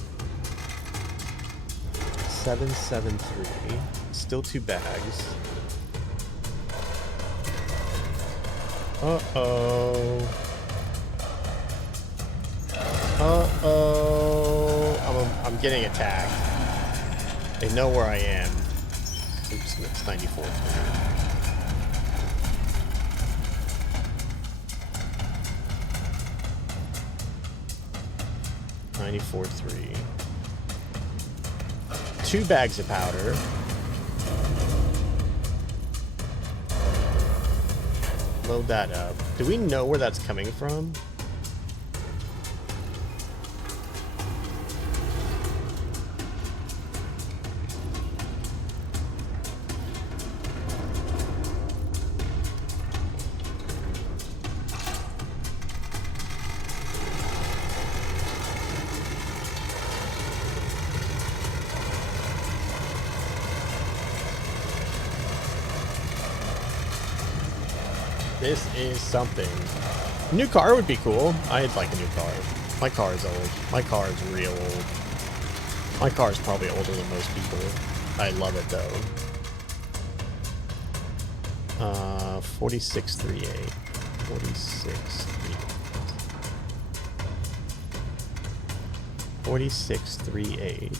773. Still 2 bags. Uh-oh. Uh-oh. I'm getting attacked. They know where I am. Oops, it's 94. 94.3. 2 bags of powder. Load that up. Do we know where that's coming from? This is something. New car would be cool. I'd like a new car. My car is old. My car is real old. My car is probably older than most people. I love it though. 4638. 4638. 4638.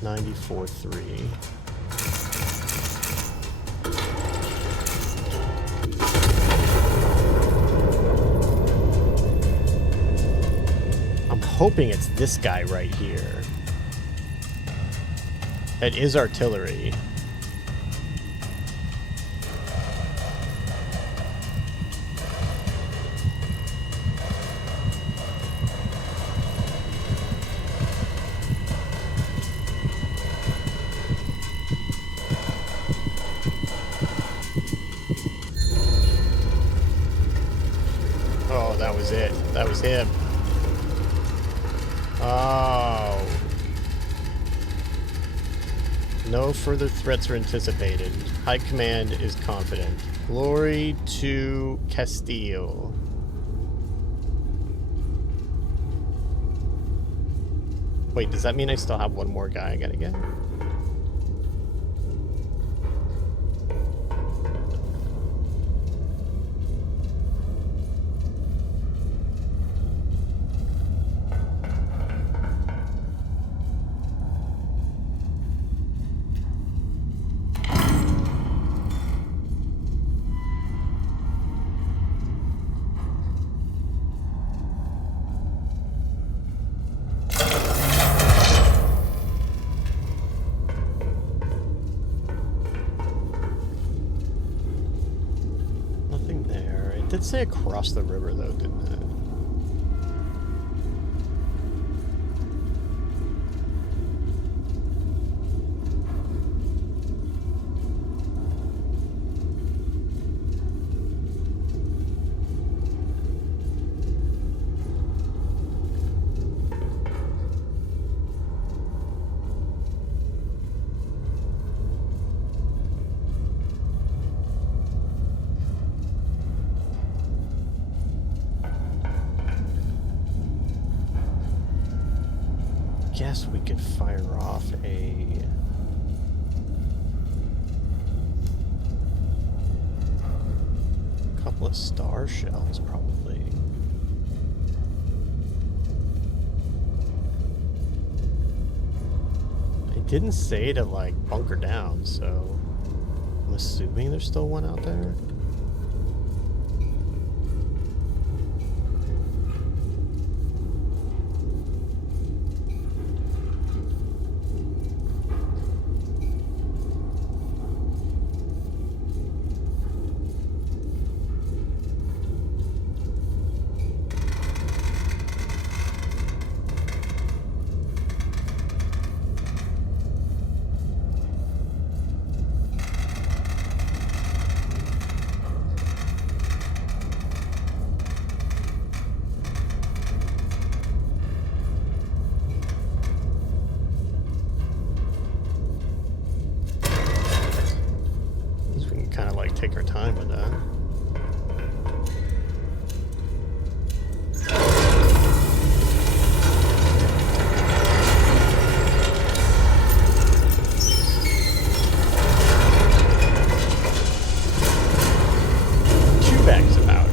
94.3. Hoping it's this guy right here. It is artillery. Oh, that was it. That was him. Oh. No further threats are anticipated. High Command is confident. Glory to Castile. Wait, does that mean I still have one more guy I gotta get? did say across the river, though, didn't it? Guess we could fire off a couple of star shells, probably. It didn't say to like bunker down, so I'm assuming there's still one out there. Kind of like take our time with that. Two bags of powder.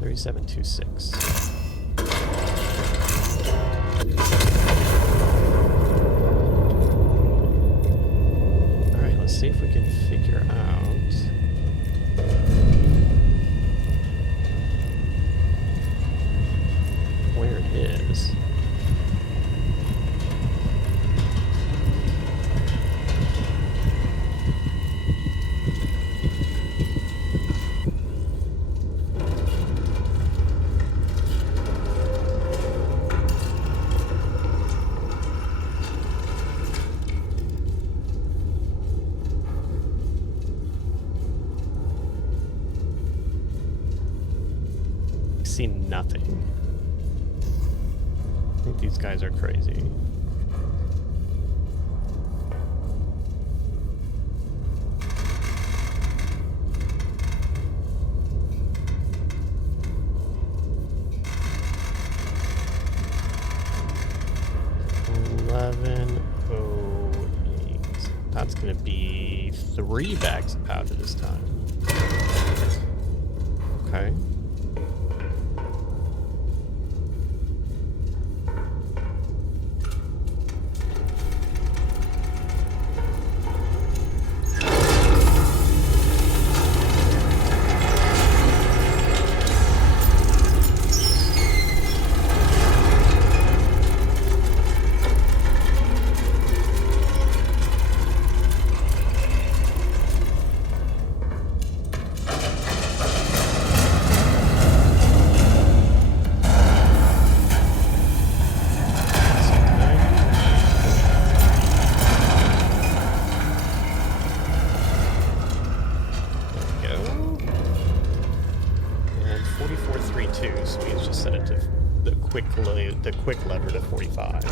$37.26. All right, let's see if we can figure out where it is. See nothing. I think these guys are crazy. $11.08. That's gonna be 3 bags of powder this time. Okay. So we just set it to the quick lever to 45.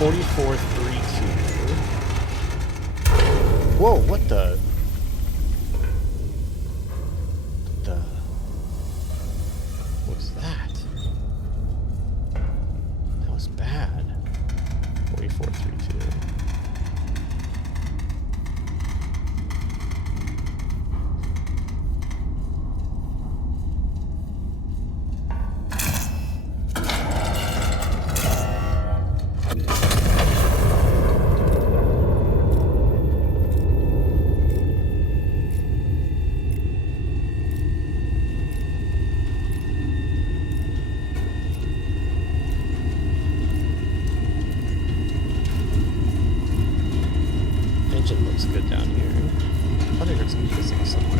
4432. Whoa, what the? What was that? That was bad. 4432. Engine looks good down here. I thought I heard some hissing somewhere.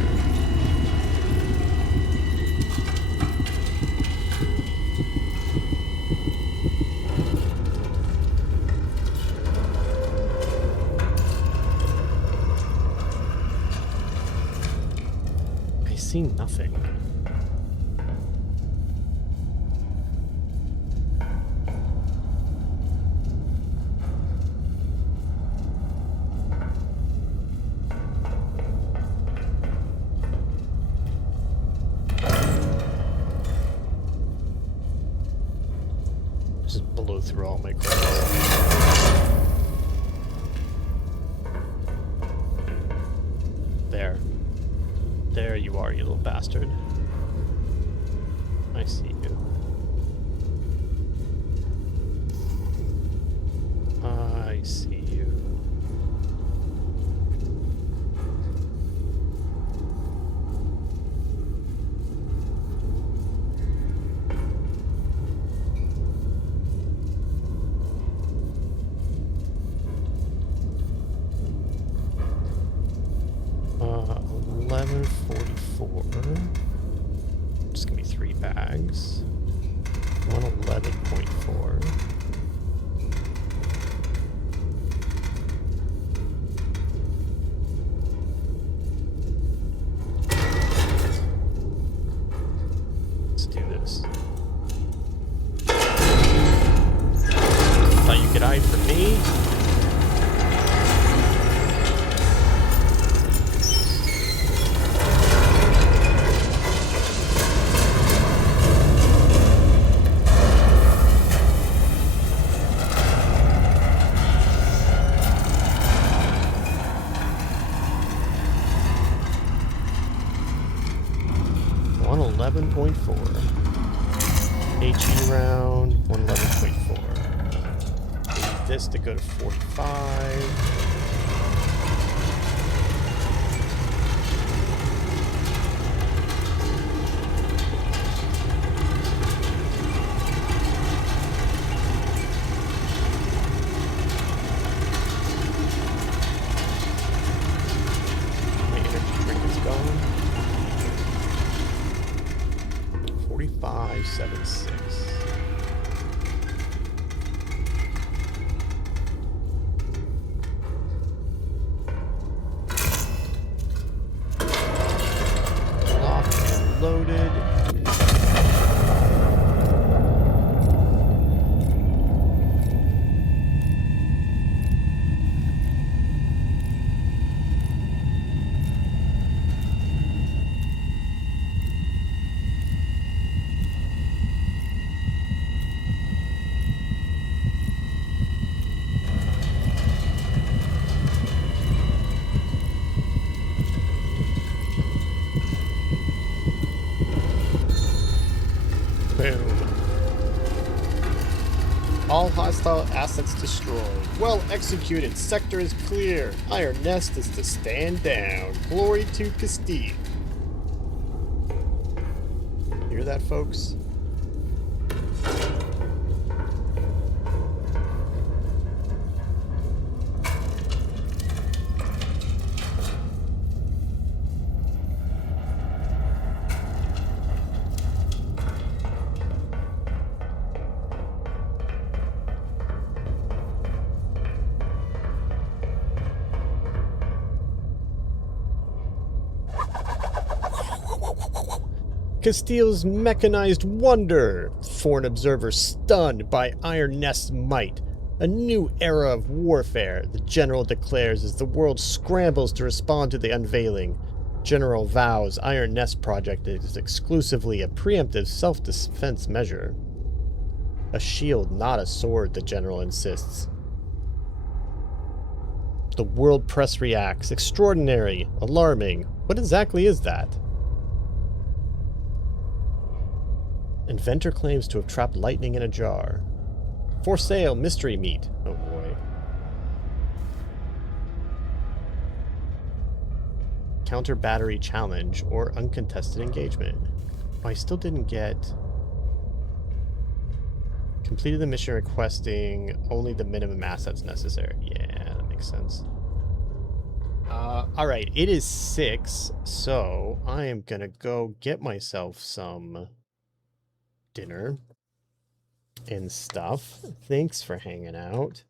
I see nothing. Just blow through all my credits. There. There you are, you little bastard. I see you. I see you. Uh, 1144. Just give me 3 bags. 111.4. Let's do this. Thought you could hide from me? HE round, 111.4. Need this to go to 45. My energy drink is gone. 4576. Locked and loaded. All hostile assets destroyed. Well executed. Sector is clear. Iron Nest is to stand down. Glory to Castile. Hear that, folks? Castile's mechanized wonder. Foreign observer stunned by Iron Nest's might. A new era of warfare, the General declares as the world scrambles to respond to the unveiling. General vows Iron Nest project is exclusively a preemptive self-defense measure. A shield, not a sword, the General insists. The world press reacts. Extraordinary. Alarming. What exactly is that? Inventor claims to have trapped lightning in a jar. For sale, mystery meat. Oh boy. Counter battery challenge or uncontested engagement. Oh, I still didn't get... Completed the mission requesting only the minimum assets necessary. Yeah, that makes sense. Alright, it is 6, so I am gonna go get myself some dinner and stuff. Thanks for hanging out.